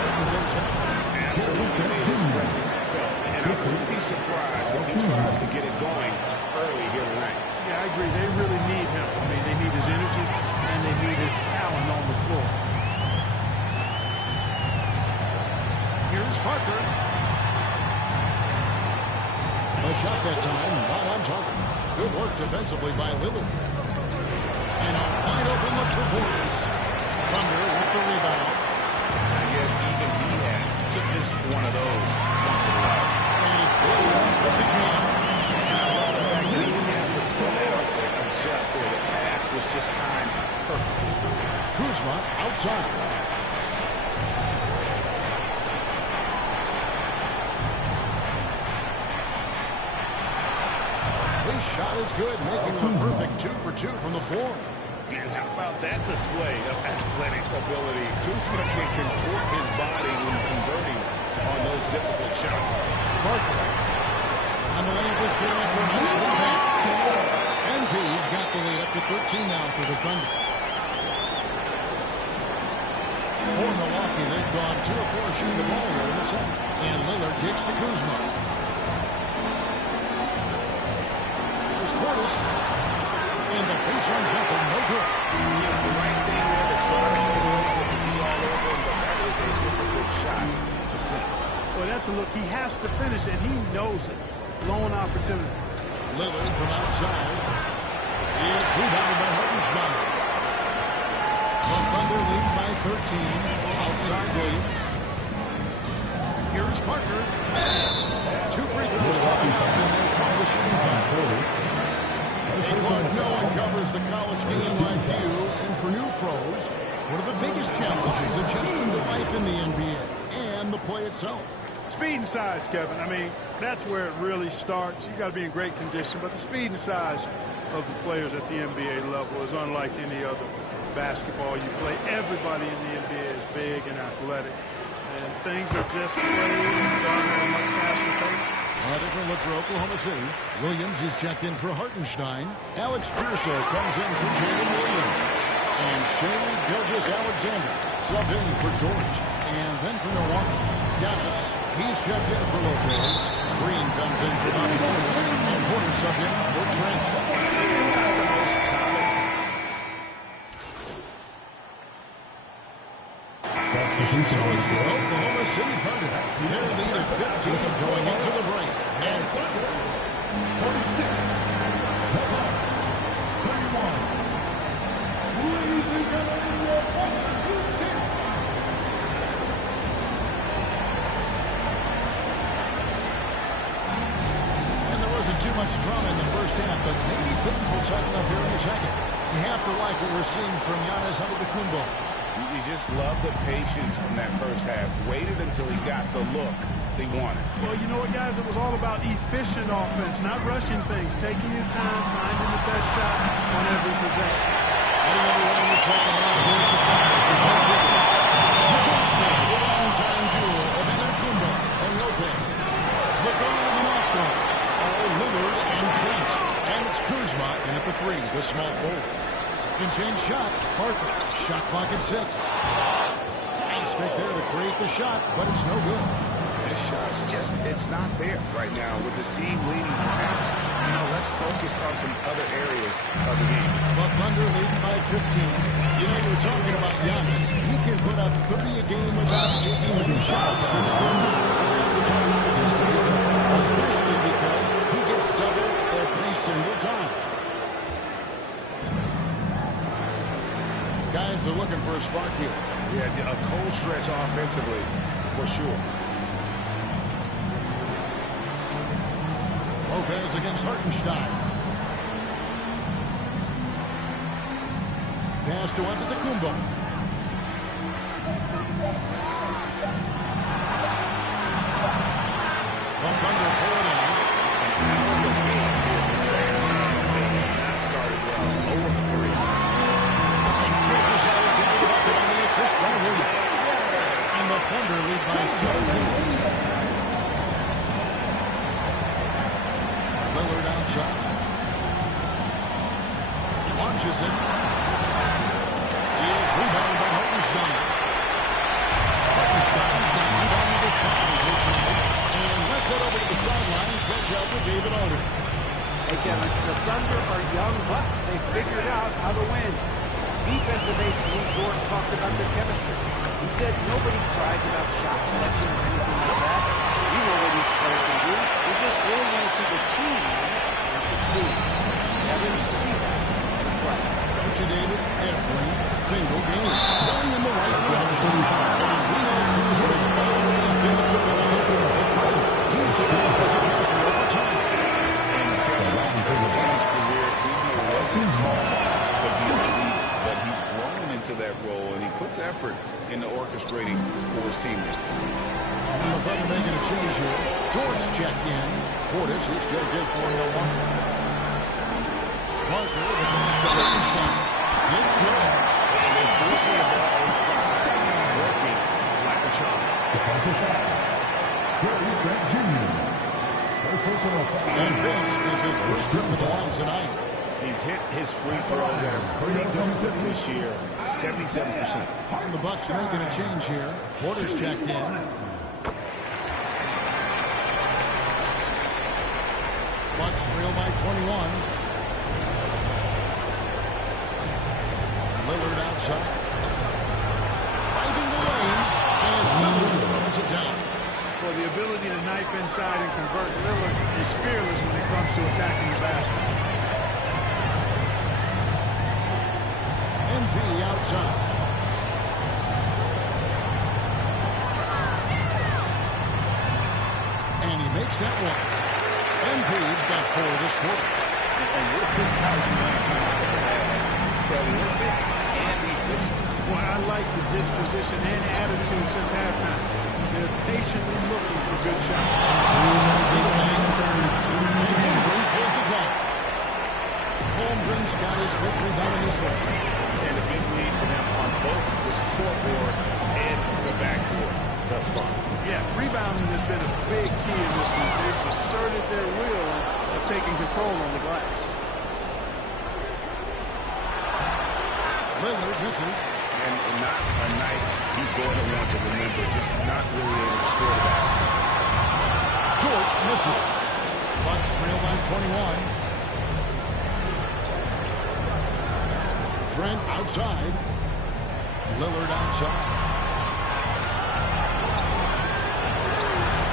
Absolutely made his presence felt. And I wouldn't be surprised if he tries to get it going early here tonight. Yeah, I agree. They really need him. I mean, they need his energy, and they need his talent on the floor. Here's Parker. A shot that time, right on target. Good work defensively by Lillard. And a wide open look for Portis. Thunder with the rebound. I guess even he has to miss one of those once in a while. And it's Williams with the jam. And I love the fact that he had to slow down and adjust there. The pass was just timed perfectly. Kuzma outside. His shot is good, making a perfect 2 for 2 from the floor. And how about that display of athletic ability? Kuzma can contort his body when converting on those difficult shots. Parker. And the layup is good after a nice little pass. And he's got the lead up to 13 now for the Thunder. For Milwaukee, they've gone 2 of 4 shooting the ball here in the second. And Lillard kicks to Kuzma. Here's Portis. And the baseline jumper, no good. Yeah, the right thing there to try to fade away the PB all over him, but that is a difficult shot to sink. Well, that's a look. He has to finish, and he knows it. Lone opportunity. Lillard from outside. It's rebounded by Hartenstein. The Thunder lead by 13. Outside Williams. Here's Parker. 2 free throws coming up, and they'll call the shooting foul. And Clark, no one covers the college game like you. And for new pros, one of the biggest challenges adjusting to life in the NBA and the play itself. Speed and size, Kevin. I mean, that's where it really starts. You got to be in great condition, but the speed and size of the players at the NBA level is unlike any other basketball you play. Everybody in the NBA is big and athletic, and things are just played and done at a much faster pace. A different look for Oklahoma City. Williams is checked in for Hartenstein. Alex Pearso comes in for Jalen Williams. And Shea Gilgeous-Alexander subbed in for George. And then for Milwaukee, Giannis, he's checked in for Lopez. Green comes in for Bobby Portis. And Portis subbed in for Trent. So it's the Oklahoma City Thunder. Their lead of 15 going into the break. And 46. The Bucks. 31. Ladies and gentlemen, your And there wasn't too much drama in the first half, but maybe things will tighten up here in the second. You have to like what we're seeing from Giannis Antetokounmpo. You just love the patience in that first half. Waited until he got the look he wanted. Well, you know what, guys? It was all about efficient offense, not rushing things, taking your time, finding the best shot on every possession. Heading everyone in the second half. Here's the final for John Gibbons. The postman, the long-time duo of Antetokounmpo and Lopez. The guard and off guard are Lillard and Trent. And it's Kuzma in at the 3, the small forward. Second chance shot. Parker. Shot clock at 6. Nice fake there to create the shot, but it's no good. his shots, just it's not there right now with his team leading perhaps. You know, let's focus on some other areas of the game. The Thunder lead by 15. You know, you were talking about Giannis. He can put up 30 a game without taking many shots from the perimeter. That's a target of his reason, especially because he gets double every single time. Guys are looking for a spark here. Yeah, a cold stretch offensively, for sure. Lopez against Hartenstein. Pass to Antetokounmpo. The Thunder pull it in. Out of the gates here in the second half. That started well. 0 of 3. And Griffiths out of the bucket on the assist by Williams. And the Thunder lead by 17. Lillard outside. Launches it. It's rebounded by Hartenstein. Hartenstein's got rebound number 5 here tonight. And let's head over to the sideline and catch up with David Aldridge. Hey, Kevin, the Thunder are young, but they figured out how to win. Defensive ace Lou Dort talked about their chemistry. He said nobody cries about shot selection or anything like that. We know what each player can do. We just really want to see the team win and succeed. Kevin, you see that in play. Don't you, David? Every single game. Going in the right direction. And we know Kuzma has always been a tremendous scorer. He's the offensive passer over time. And Kevin, in his career, he wasn't called to be a leader, but he's grown into that role, and he puts effort into orchestrating for his teammates. And the Thunder making a change here. Dort's checked in. Portis is checked in for no one. Parker, the pass to Hartenstein. It's good. And they're forcing the ball inside, working like a charm. Defensive foul. Gary Trent Jr. First personal foul. And this is his first trip to the line tonight. He's hit his free throws at a pretty good clip this year, 77%. And the Bucks making a change here. Porter's checked in. Bucks trail by 21. Lillard outside. Driving the lane, and Lillard throws it down. For the ability to knife inside and convert, Lillard is fearless when it comes to attacking the basket. MP outside. And he makes that one. MP's got 4 this quarter. And this is how you want to come out of that. Prolific and efficient. Boy, I like the disposition and attitude since halftime. They're patiently looking for good shots. Holmgren's got his 5th rebound in this one. And a big lead for them on both the scoreboard and the backboard thus far. Yeah, rebounding has been a big key in this one. They've asserted their will of taking control on the glass. Lillard misses. And not a night he's going to want to remember, just not really able to score the basketball. Dort misses. Bucks trail by 21. Trent outside. Lillard outside.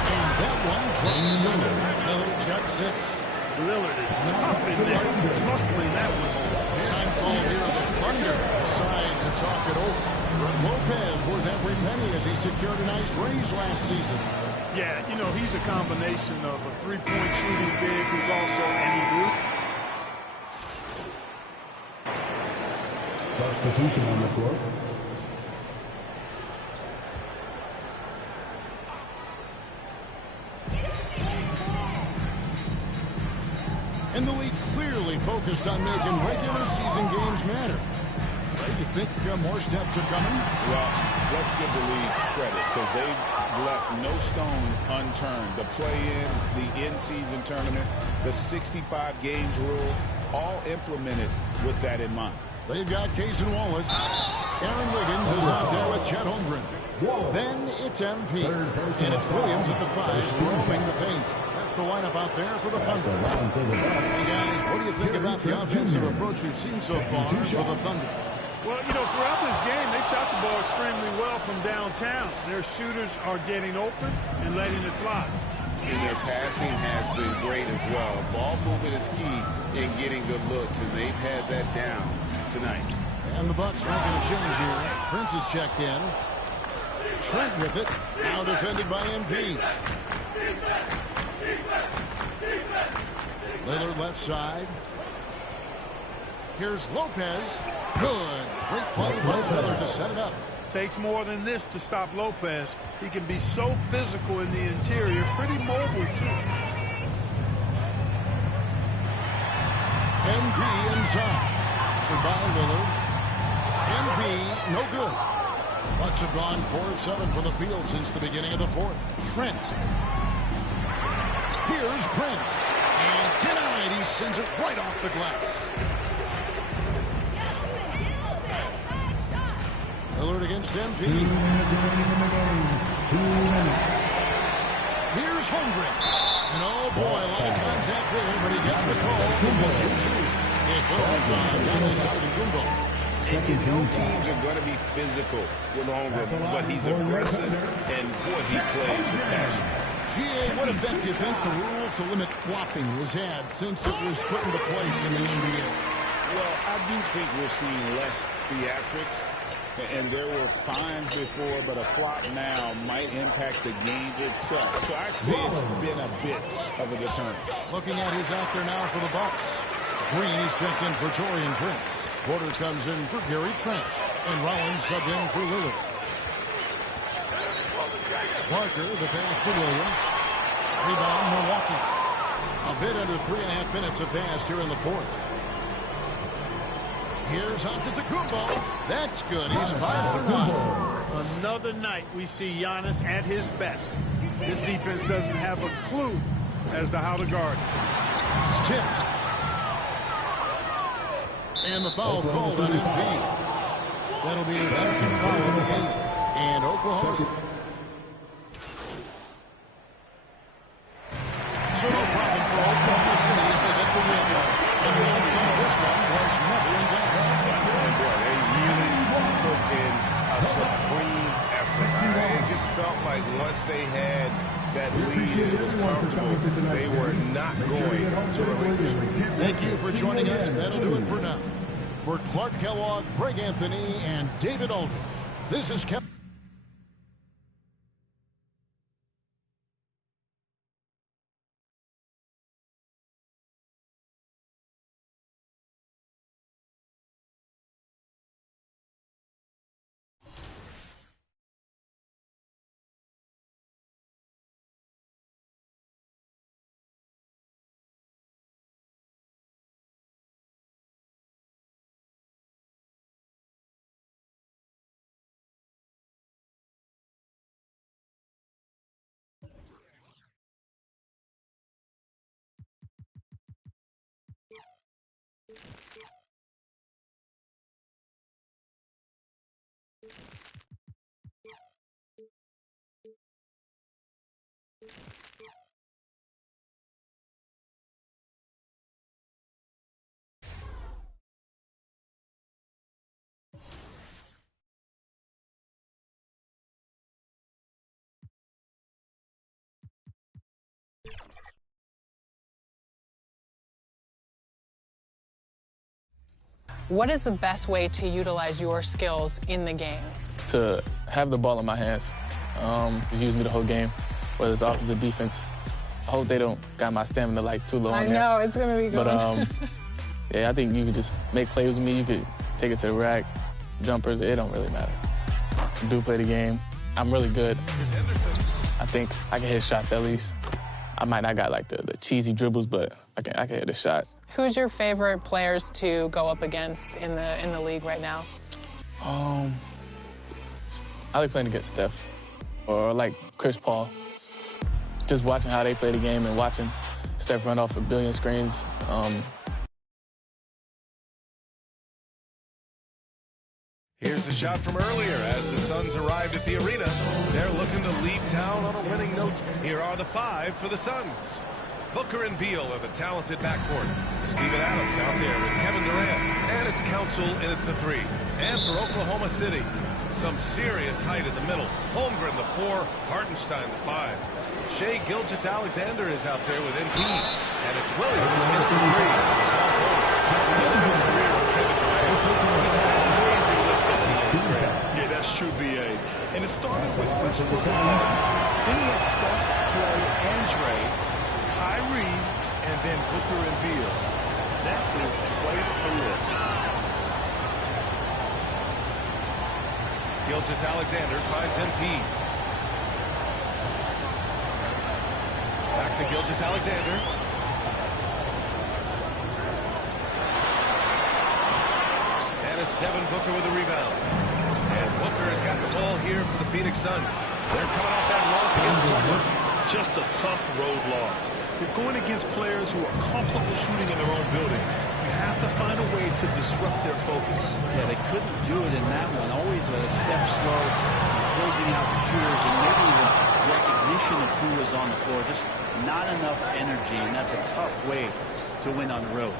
And that one drops. Lillard's got 6. Lillard is tough in there. Muscling that one home. Time call here. The Thunder decide to talk it over. Lopez worth every penny as he secured a nice raise last season. Yeah, you know, he's a combination of a three-point shooting big who's also an elite. Substitution on the court. And the league clearly focused on making regular season games matter. Right? You think more steps are coming? Well, let's give the league credit because they've left no stone unturned. The play-in, the in-season tournament, the 65 games rule, all implemented with that in mind. They've got Case and Wallace. Aaron Wiggins is out there with Chet Holmgren. Then it's MP. And it's Williams at the 5, roaming the paint. That's the lineup out there for the Thunder. Hey guys, what do you think about the offensive approach we've seen so far for the Thunder? Well, you know, throughout this game, they've shot the ball extremely well from downtown. Their shooters are getting open and letting it fly. And their passing has been great as well. Ball movement is key in getting good looks, and they've had that down tonight. And the Bucks making a change here. Prince is checked in. Trent with it. Now defended by MP. Lillard left side. Here's Lopez. Good. Great play by Lillard to set it up. Takes more than this to stop Lopez. He can be so physical in the interior, pretty mobile too. MP inside. Goodbye, Lillard. MP, no good. Bucks have gone 4 of 7 from the field since the beginning of the fourth. Trent. Here's Prince. And denied. He sends it right off the glass. Lillard against MP. 2 minutes in the game. 2 minutes. Here's Holmgren. And oh boy, a lot of contact there, but he gets the call. Kumbo shoot 2. It goes on down the side of Kumbo. No teams are going to be physical with Holmgren, but he's aggressive, and boy, he plays with passion. GA, what effect do you think the rule to limit flopping has had since it was put into place in the NBA? Well, I do think we're seeing less theatrics. And there were fines before, but a flop now might impact the game itself. So I'd say it's been a bit of a deterrent. Looking at who's out there now for the Bucks. Green is checked in for Taurean Prince. Porter comes in for Gary Trent. And Rollins subbed in for Lillard. Parker, the pass to Williams. Rebound, Milwaukee. A bit under 3.5 minutes have passed here in the fourth. Here's Antetokounmpo. That's good. He's 5 for 9. Another night we see Giannis at his best. This defense doesn't have a clue as to how to guard. It's tipped. And the foul called on MP. That'll be his second foul of the game. And Oklahoma. So no problem for Oklahoma City as they get the win. And the outcome of this one was never in doubt. A supreme effort. It just felt like once they had that lead, it was comfortable. They were not going to relinquish. Thank you for joining us. That'll do it for now. For Clark Kellogg, Greg Anthony, and David Aldridge, this is Kevin. What is the best way to utilize your skills in the game? To have the ball in my hands. Just use me the whole game, whether it's offense or defense. I hope they don't got my stamina like too low. I know, it's going to be good. But yeah, I think you could just make plays with me. You could take it to the rack, jumpers, it don't really matter. I do play the game. I'm really good. I think I can hit shots at least. I might not got like the cheesy dribbles, but I can hit a shot. Who's your favorite players to go up against in the league right now? I like playing against Steph or like Chris Paul. Just watching how they play the game and watching Steph run off a billion screens. Here's a shot from earlier as the Suns arrived at the arena. They're looking to leave town on a winning note. Here are the 5 for the Suns. Booker and Beal are the talented backcourt. Steven Adams out there with Kevin Durant. And it's Council in at the 3. And for Oklahoma City, some serious height in the middle. Holmgren the 4, Hartenstein the 5. Shai Gilgeous-Alexander is out there with MP. And it's Williams in at the 3. Small forward. Another good career with Kevin Durant. He's had an amazing list of teams. Yeah, that's true, B.A. And it started with Westbrook. Then he had Steph, Clay, and Dre, Kyrie, and then Booker and Beal. That is quite a list. Gilgeous-Alexander finds MP. Back to Gilgeous-Alexander. And it's Devin Booker with a rebound. And Booker has got the ball here for the Phoenix Suns. They're coming off that loss against Portland. Just a tough road loss. You're going against players who are comfortable shooting in their own building. You have to find a way to disrupt their focus. Yeah, they couldn't do it in that one. Always a step slow, closing out the shooters, and maybe even recognition of who was on the floor. Just not enough energy, and that's a tough way to win on the road.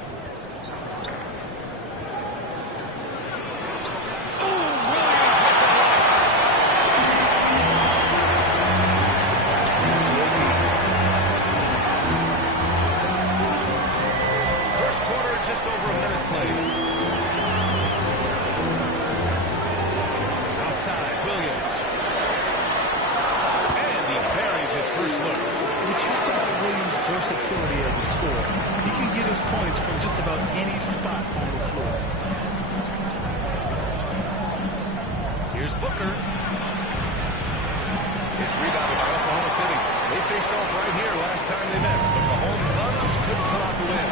Versatility as a scorer. He can get his points from just about any spot on the floor. Here's Booker. It's rebounded by Oklahoma City. They faced off right here last time they met, but the home club just couldn't pull out the win.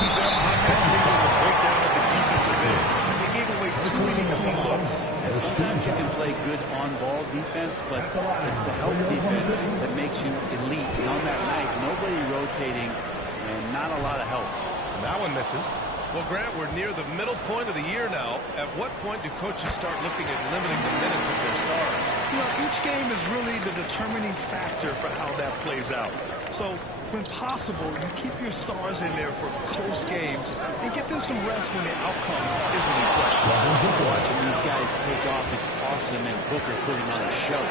That offensively was a breakdown of the defensive end. They gave away too many clean looks. And sometimes you can play good on-ball defense, but it's the help defense that makes you elite. And on that night, nobody rotating and not a lot of help. That one misses. Well, Grant, we're near the middle point of the year now. At what point do coaches start looking at limiting the minutes of their stars? You know, each game is really the determining factor for how that plays out. So, when possible, you keep your stars in there for close games and get them some rest when the outcome isn't in question. Watching these guys take off, it's awesome, and Booker putting on a show.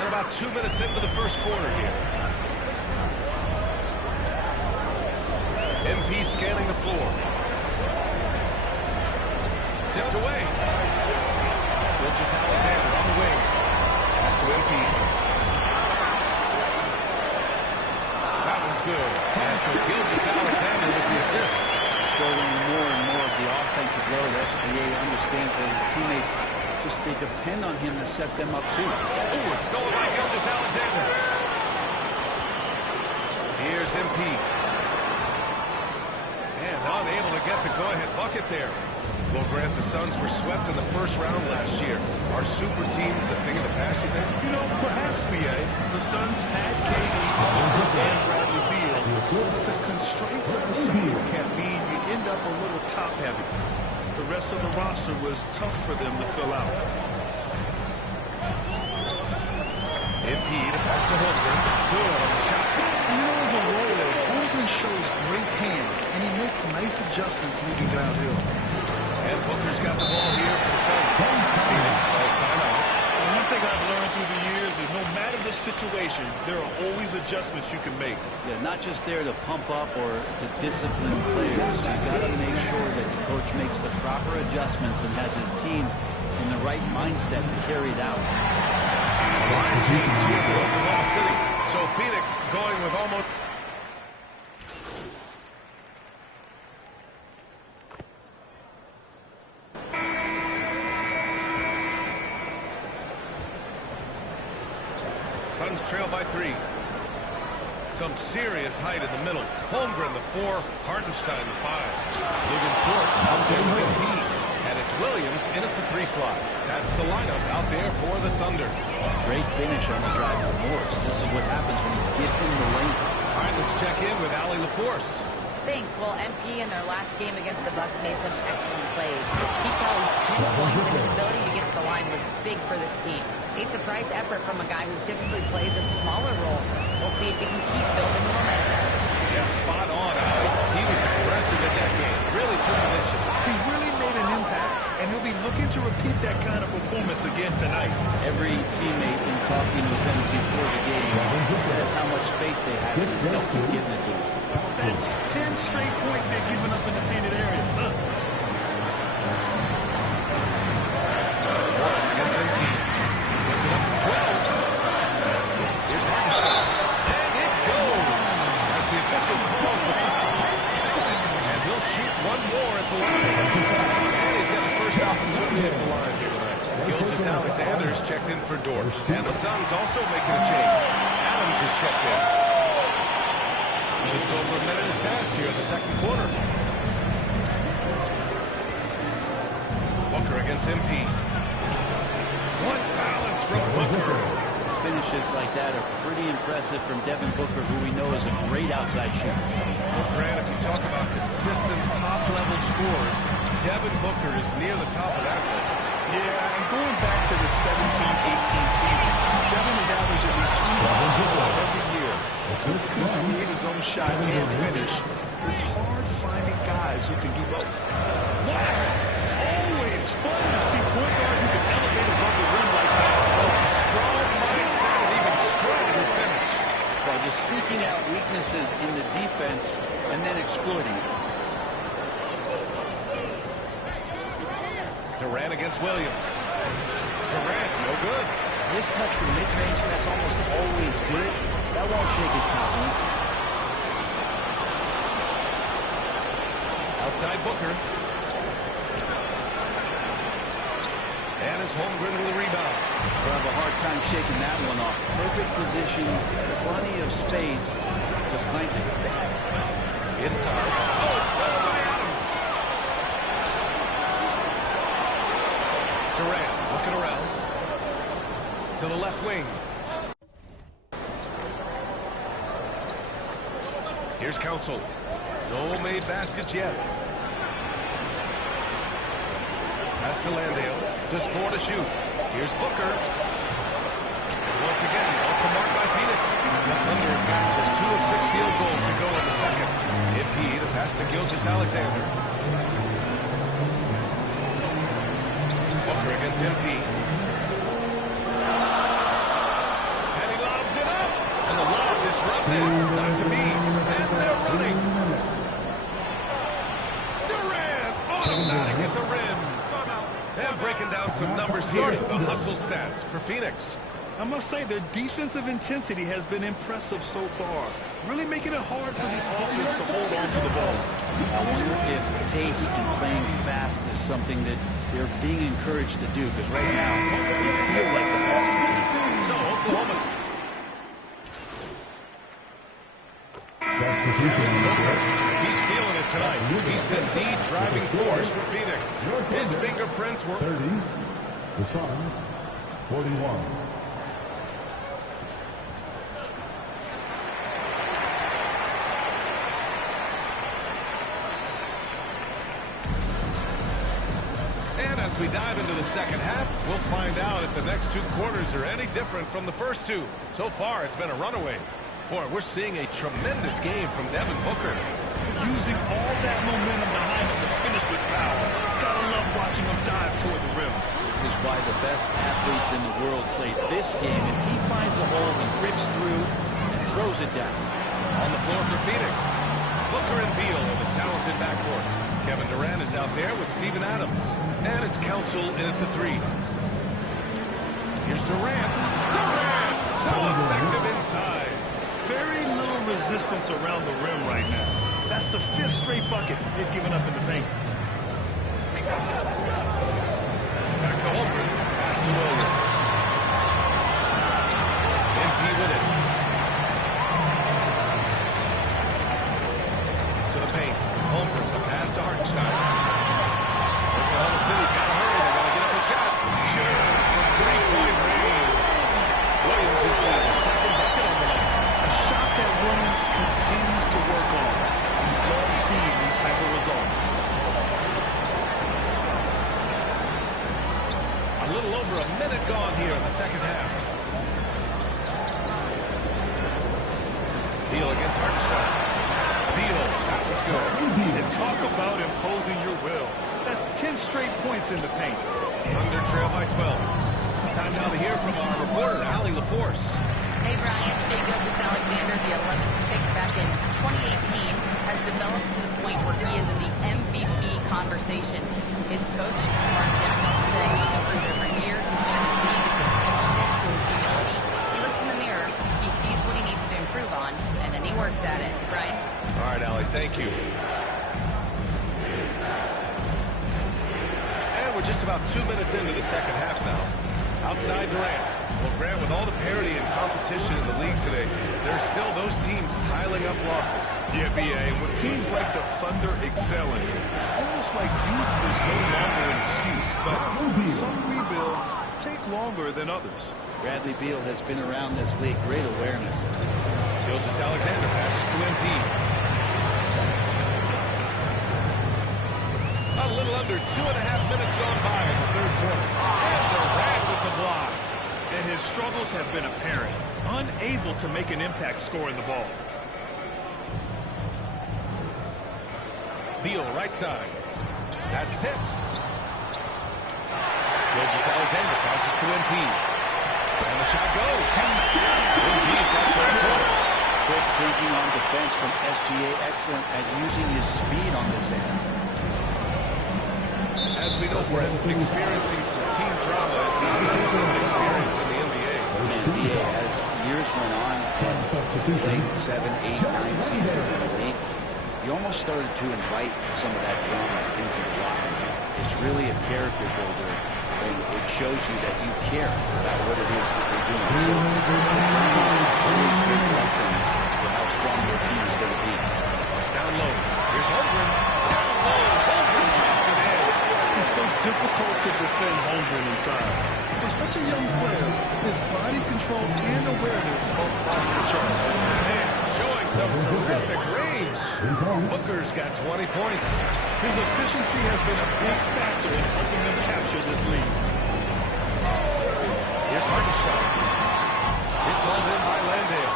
And about 2 minutes into the first quarter here. MP scanning the floor. Tipped away. Gilgeous-Alexander on the wing. Pass to MP. Good. And for Gilgeous-Alexander with the assist. Showing more and more of the offensive load. SGA understands that his teammates they depend on him to set them up too. Oh, it's stolen by Gilgeous-Alexander. Here's MP. And unable to get the go-ahead bucket there. Well, Grant, the Suns were swept in the first round last year. Are super teams a thing of the past, you think? You know, perhaps, B.A. The Suns had KD and Bradley Beal. The constraints of the salary cap mean you end up a little top-heavy. The rest of the roster was tough for them to fill out. MP to pass to Holmgren. Good on the shot. You know, as a roller, Holmgren shows great hands, and he makes nice adjustments moving downhill. And Booker's got the ball here for the Suns. Phoenix calls timeout. One thing I've learned through the years is no matter the situation, there are always adjustments you can make. Yeah, not just there to pump up or to discipline players. You got to make sure that the coach makes the proper adjustments and has his team in the right mindset to carry it out. Brian James here for Oklahoma City. So Phoenix going with almost... Suns trail by 3. Some serious height in the middle. Holmgren the 4, Hartenstein the 5. Logan Stewart out there with MP. And it's Williams in at the 3 slot. That's the lineup out there for the Thunder. Great finish on the drive for Morris. This is what happens when you give him the lane. All right, let's check in with Allie LaForce. Thanks. Well, MP in their last game against the Bucks made some excellent plays. He tallied 10 points, and his ability to get to the line was big for this team. A surprise effort from a guy who typically plays a smaller role. We'll see if he can keep building the momentum. Yeah, spot on, Allie. He was aggressive in that game. Really took initiative. He really made an impact, and he'll be looking to repeat that kind of performance again tonight. Every teammate in talking with them before the game says how much faith they have and they'll keep getting it to him. That's 10 straight points they've given up in the painted area. Morris against MP. Puts it up from 12. Here's Lavish. And it goes as the official calls the foul. And he'll shoot one more at the line. And he's got his first opportunity at the line here tonight. Gilgeous Alexander's checked in for Dort. And the Suns also making a change. Adams is checked in. Just over a minute has passed here in the second quarter. Booker against MP. What balance from Booker. Finishes like that are pretty impressive from Devin Booker, who we know is a great outside shooter. Well, Grant, if you talk about consistent top-level scores, Devin Booker is near the top of that list. Yeah, and going back to the 17-18 season, Devin has averaged at least 25 goals every year. He can create his own shot and finish. It's hard finding guys who can do both. Wow! Always fun to see point guard who can elevate above the rim like that. Strong mindset and even stronger finish. Well, just seeking out weaknesses in the defense and then exploiting it. Durant against Williams. Durant, no good. His touch from mid-range, that's almost always good. That won't shake his confidence. Outside Booker. And it's Holmgren with a rebound. We'll have a hard time shaking that one off. Perfect position, plenty of space. Just clanked it. Inside. Oh, it's stolen by Adams. Durant looking around. To the left wing. Here's Council. No made baskets yet. Pass to Landale. Just 4 to shoot. Here's Booker. And once again, off the mark by Phoenix. The Thunder have got just 2 of 6 field goals to go in the second. MP, the pass to Gilgeous Alexander. Booker against MP. And he lobs it up. And the lob disrupted. Not to be. And they're running. Durant automatic at the rim. And breaking down some numbers here. The hustle stats for Phoenix. I must say, their defensive intensity has been impressive so far. Really making it hard for the offense to hold on to the ball. I wonder if pace and playing fast is something that they're being encouraged to do, because right now they feel like the faster team. So, Oklahoma. He's feeling it tonight. He's been the driving force for Phoenix. His fingerprints were 30. The Suns, 41. And as we dive into the second half, we'll find out if the next 2 quarters are any different from the first 2. So far, it's been a runaway. Boy, we're seeing a tremendous game from Devin Booker. Using all that momentum behind him to finish with power. Gotta love watching him dive toward the rim. This is why the best athletes in the world play this game. If he finds a hole and rips through and throws it down. On the floor for Phoenix, Booker and Beal in the talented backcourt. Kevin Durant is out there with Steven Adams. And it's Council in at the 3. Here's Durant. Durant! So effective inside. Very little resistance around the rim right now. That's the 5th straight bucket they've given up in the paint. Back to Holmgren. Pass to Williams. MP with it. To the paint. Holmgren, the pass to Hartenstein. Oklahoma City's got to hurry. They're going to get up a shot. Sure. From 3-point range. Williams is got the second bucket on the night. A shot that Williams continues to work on. He loves Beal against Hartenstein. Beal, that was good. And talk about imposing your will. That's 10 straight points in the paint. Thunder trail by 12. Time now to hear from our reporter, Allie LaForce. Hey, Brian. Shai Gilgeous-Alexander, the 11th pick back in 2018, has developed to the point where he is in the MVP conversation. His coach, Mark Jackson, saying he's improved every year. He's been in the league. It's a testament to his humility. He looks in the mirror, he sees what he needs to improve on, and then he works at it. Brian? All right, Allie, thank you. And we're just about 2 minutes into the second half now. Outside Durant. Well, Grant, with all the parity and competition in the league today, there's still those teams piling up losses. Yeah, B.A., with teams like the Thunder excelling, it's almost like youth is no longer an excuse, but some rebuilds take longer than others. Bradley Beal has been around this league. Great awareness. Gilgeous-Alexander passes to Embiid. A little under 2.5 minutes gone by in the third quarter. And Durant with the block. And his struggles have been apparent. Unable to make an impact scoring the ball. Beal right side. That's tipped. Gilgeous-Alexander passes to Embiid. And the shot goes. Embiid's got 3 points. Quick thinking on defense from SGA. Excellent at using his speed on this end. As we know, Brent, experiencing some team drama is not a common experience in the NBA. NBA, as years went on, played 7, 8, 9 seasons in the league, you almost started to invite some of that drama into the locker room. It's really a character builder, and it shows you that you care about what it is that they're doing. So the drama brings great lessons for how strong your team is going to be. Down low. Here's Holmgren. Down low. Holmgren drops it in. It's so difficult to defend Holmgren inside. For such a young player, his body control and awareness are off the charts. Man, showing some terrific range. Booker's got 20 points. His efficiency has been a big factor in helping him capture this lead. Here's Hartenstein. It's hauled in by Landale.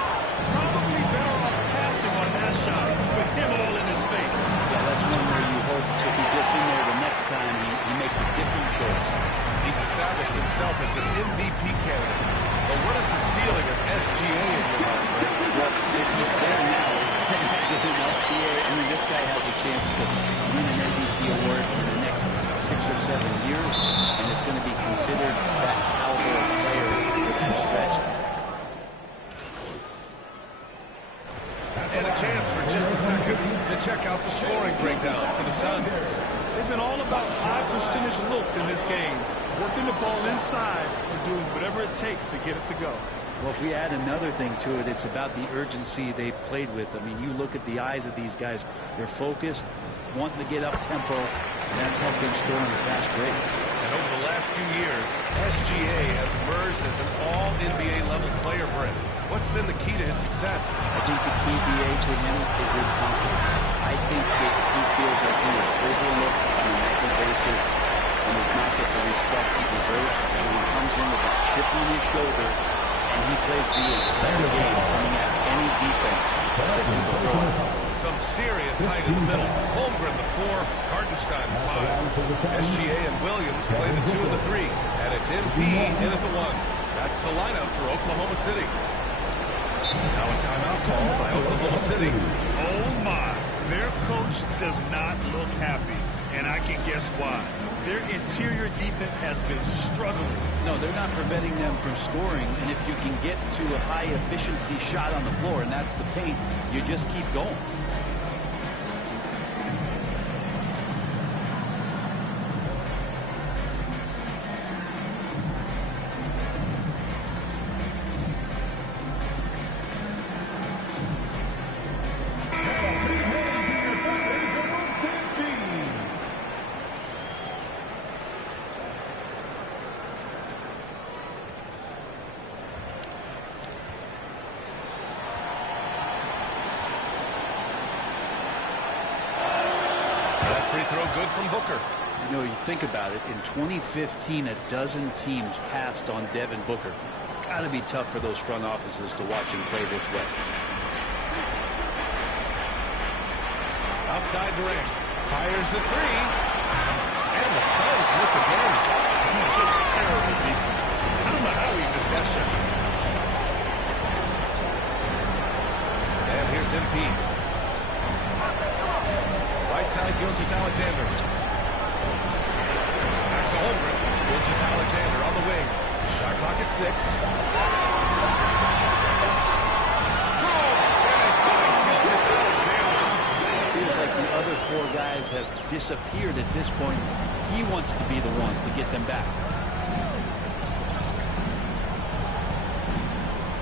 Probably better off passing on that shot with him all in his face. Yeah, that's one where you hope if he gets in there the next time, he makes a different choice. He's established himself as an MVP candidate. But what is the ceiling of SGA in your mind, right? Well, if he's there now, is that enough? I mean, this guy has a chance to win an MVP award in the next 6 or 7 years, and it's going to be considered that caliber of player for that stretch. And a chance for just a second to check out the scoring breakdown for the Suns. They've been all about high percentage looks in this game, working the ball inside and doing whatever it takes to get it to go. Well, if we add another thing to it, it's about the urgency they've played with. I mean, you look at the eyes of these guys. They're focused, wanting to get up tempo, and that's helped them score in a fast break. And over the last few years, SGA has emerged as an all-NBA level player, Brent. What's been the key to his success? I think the key, BA, to him is his confidence. I think that he feels like he is overlooked on a nightly basis and does not get the respect he deserves. So he comes in with a chip on his shoulder, and he plays the entire game coming at any defense that people throw at him. Some serious height in the middle. Holmgren the 4, Hartenstein the 5. SGA and Williams play the 2 and the 3. And it's MP in at the 1. That's the lineup for Oklahoma City. Now a timeout call by Oklahoma City. Oh my, their coach does not look happy, and I can guess why. Their interior defense has been struggling. No, they're not preventing them from scoring, and if you can get to a high efficiency shot on the floor, and that's the paint, you just keep going. Free throw good from Booker. You know, you think about it, in 2015, a dozen teams passed on Devin Booker. Got to be tough for those front offices to watch him play this way. outside Durant. Fires the three. And the Suns miss again. Just terrible defense. I don't know how he missed that shot. And here's MP. Right side, Gilgeous-Alexander. Back to Holmgren. Gilgeous-Alexander on the wing. Shot clock at 6. Strong finish by Gilgeous-Alexander. Feels like the other 4 guys have disappeared at this point. He wants to be the one to get them back.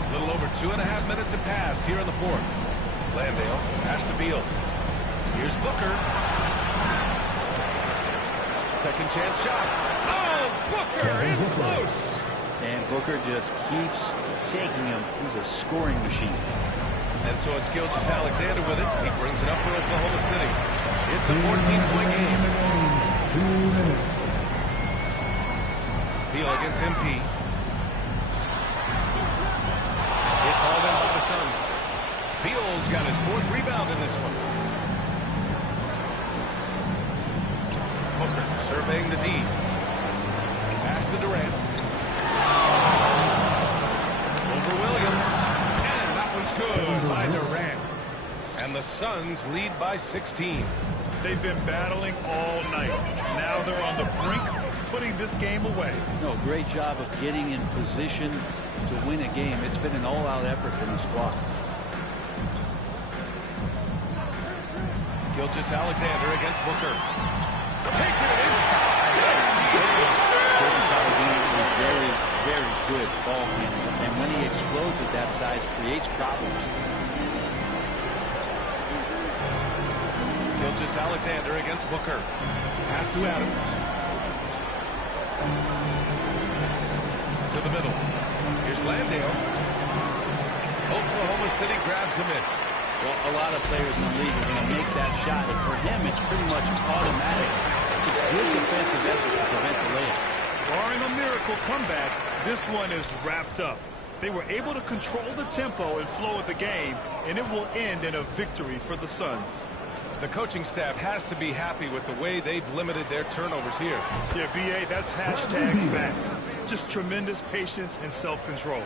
A little over 2.5 minutes have passed here in the 4th. Landale pass to Beal. Here's Booker. Second chance shot. Oh, Booker in close. And Booker just keeps taking him. He's a scoring machine. And so it's Gilgeous-Alexander with it. He brings it up for Oklahoma City. It's a 14-point game. 2 minutes. Beal against MP. It's hauled in by the Suns. Beal's got his 4th rebound in this one. Booker surveying the D. Pass to Durant. Over Williams. And that one's good by Durant. And the Suns lead by 16. They've been battling all night. Now they're on the brink of putting this game away. No, great job of getting in position to win a game. It's been an all-out effort from the squad. Gilgeous-Alexander against Booker. Taking it inside. Gilgeous-Alexander is a very, very good ball handler. And when he explodes at that size, creates problems. Gilgeous-Alexander against Booker. Pass to Adams. To the middle. Here's Landale. Oklahoma City grabs the miss. Well, a lot of players in the league are going to make that shot, and for him, it's pretty much automatic. It's a good defensive effort to prevent the layup. Barring a miracle comeback, this one is wrapped up. They were able to control the tempo and flow of the game, and it will end in a victory for the Suns. The coaching staff has to be happy with the way they've limited their turnovers here. Yeah, BA, that's hashtag facts. Just tremendous patience and self-control.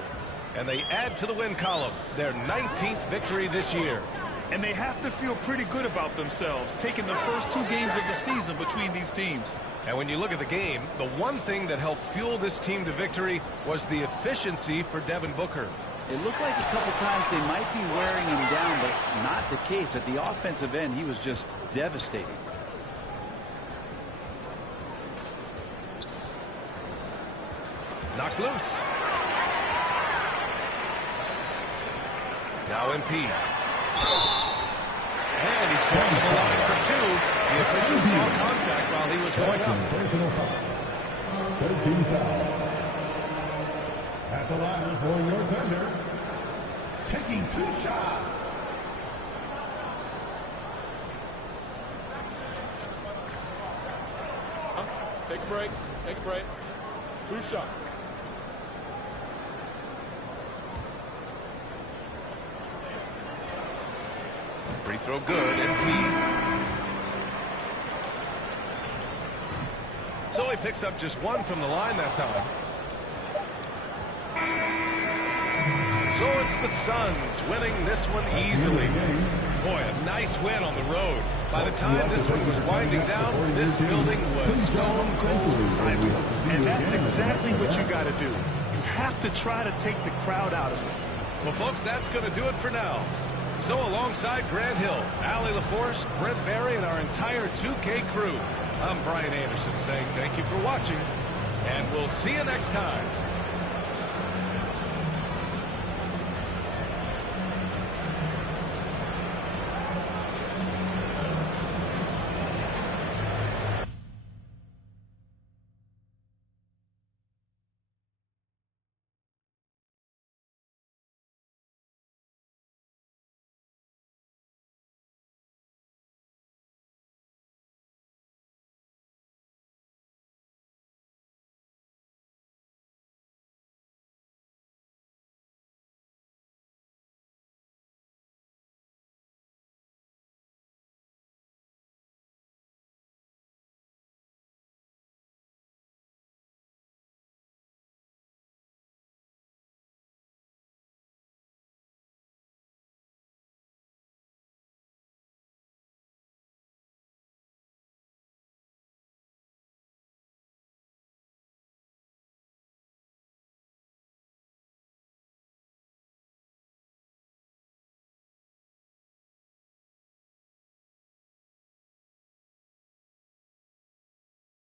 And they add to the win column, their 19th victory this year. And they have to feel pretty good about themselves, taking the first 2 games of the season between these teams. And when you look at the game, the one thing that helped fuel this team to victory was the efficiency for Devin Booker. It looked like a couple times they might be wearing him down, but not the case. At the offensive end, he was just devastating. Knocked loose. Now MP. And he's going to the line for 2. The official saw contact while he was going up. Personal foul. 13 foul. At the line for your defender, taking 2 shots. Take a break. Take a break. 2 shots. Free throw good, MP. So he picks up just 1 from the line that time. So it's the Suns winning this one easily. Boy, a nice win on the road. By the time this one was winding down, this building was stone cold silent. And that's exactly what you got to do. You have to try to take the crowd out of it. Well, folks, that's going to do it for now. So alongside Grant Hill, Allie LaForce, Brent Barry, and our entire 2K crew, I'm Brian Anderson saying thank you for watching, and we'll see you next time.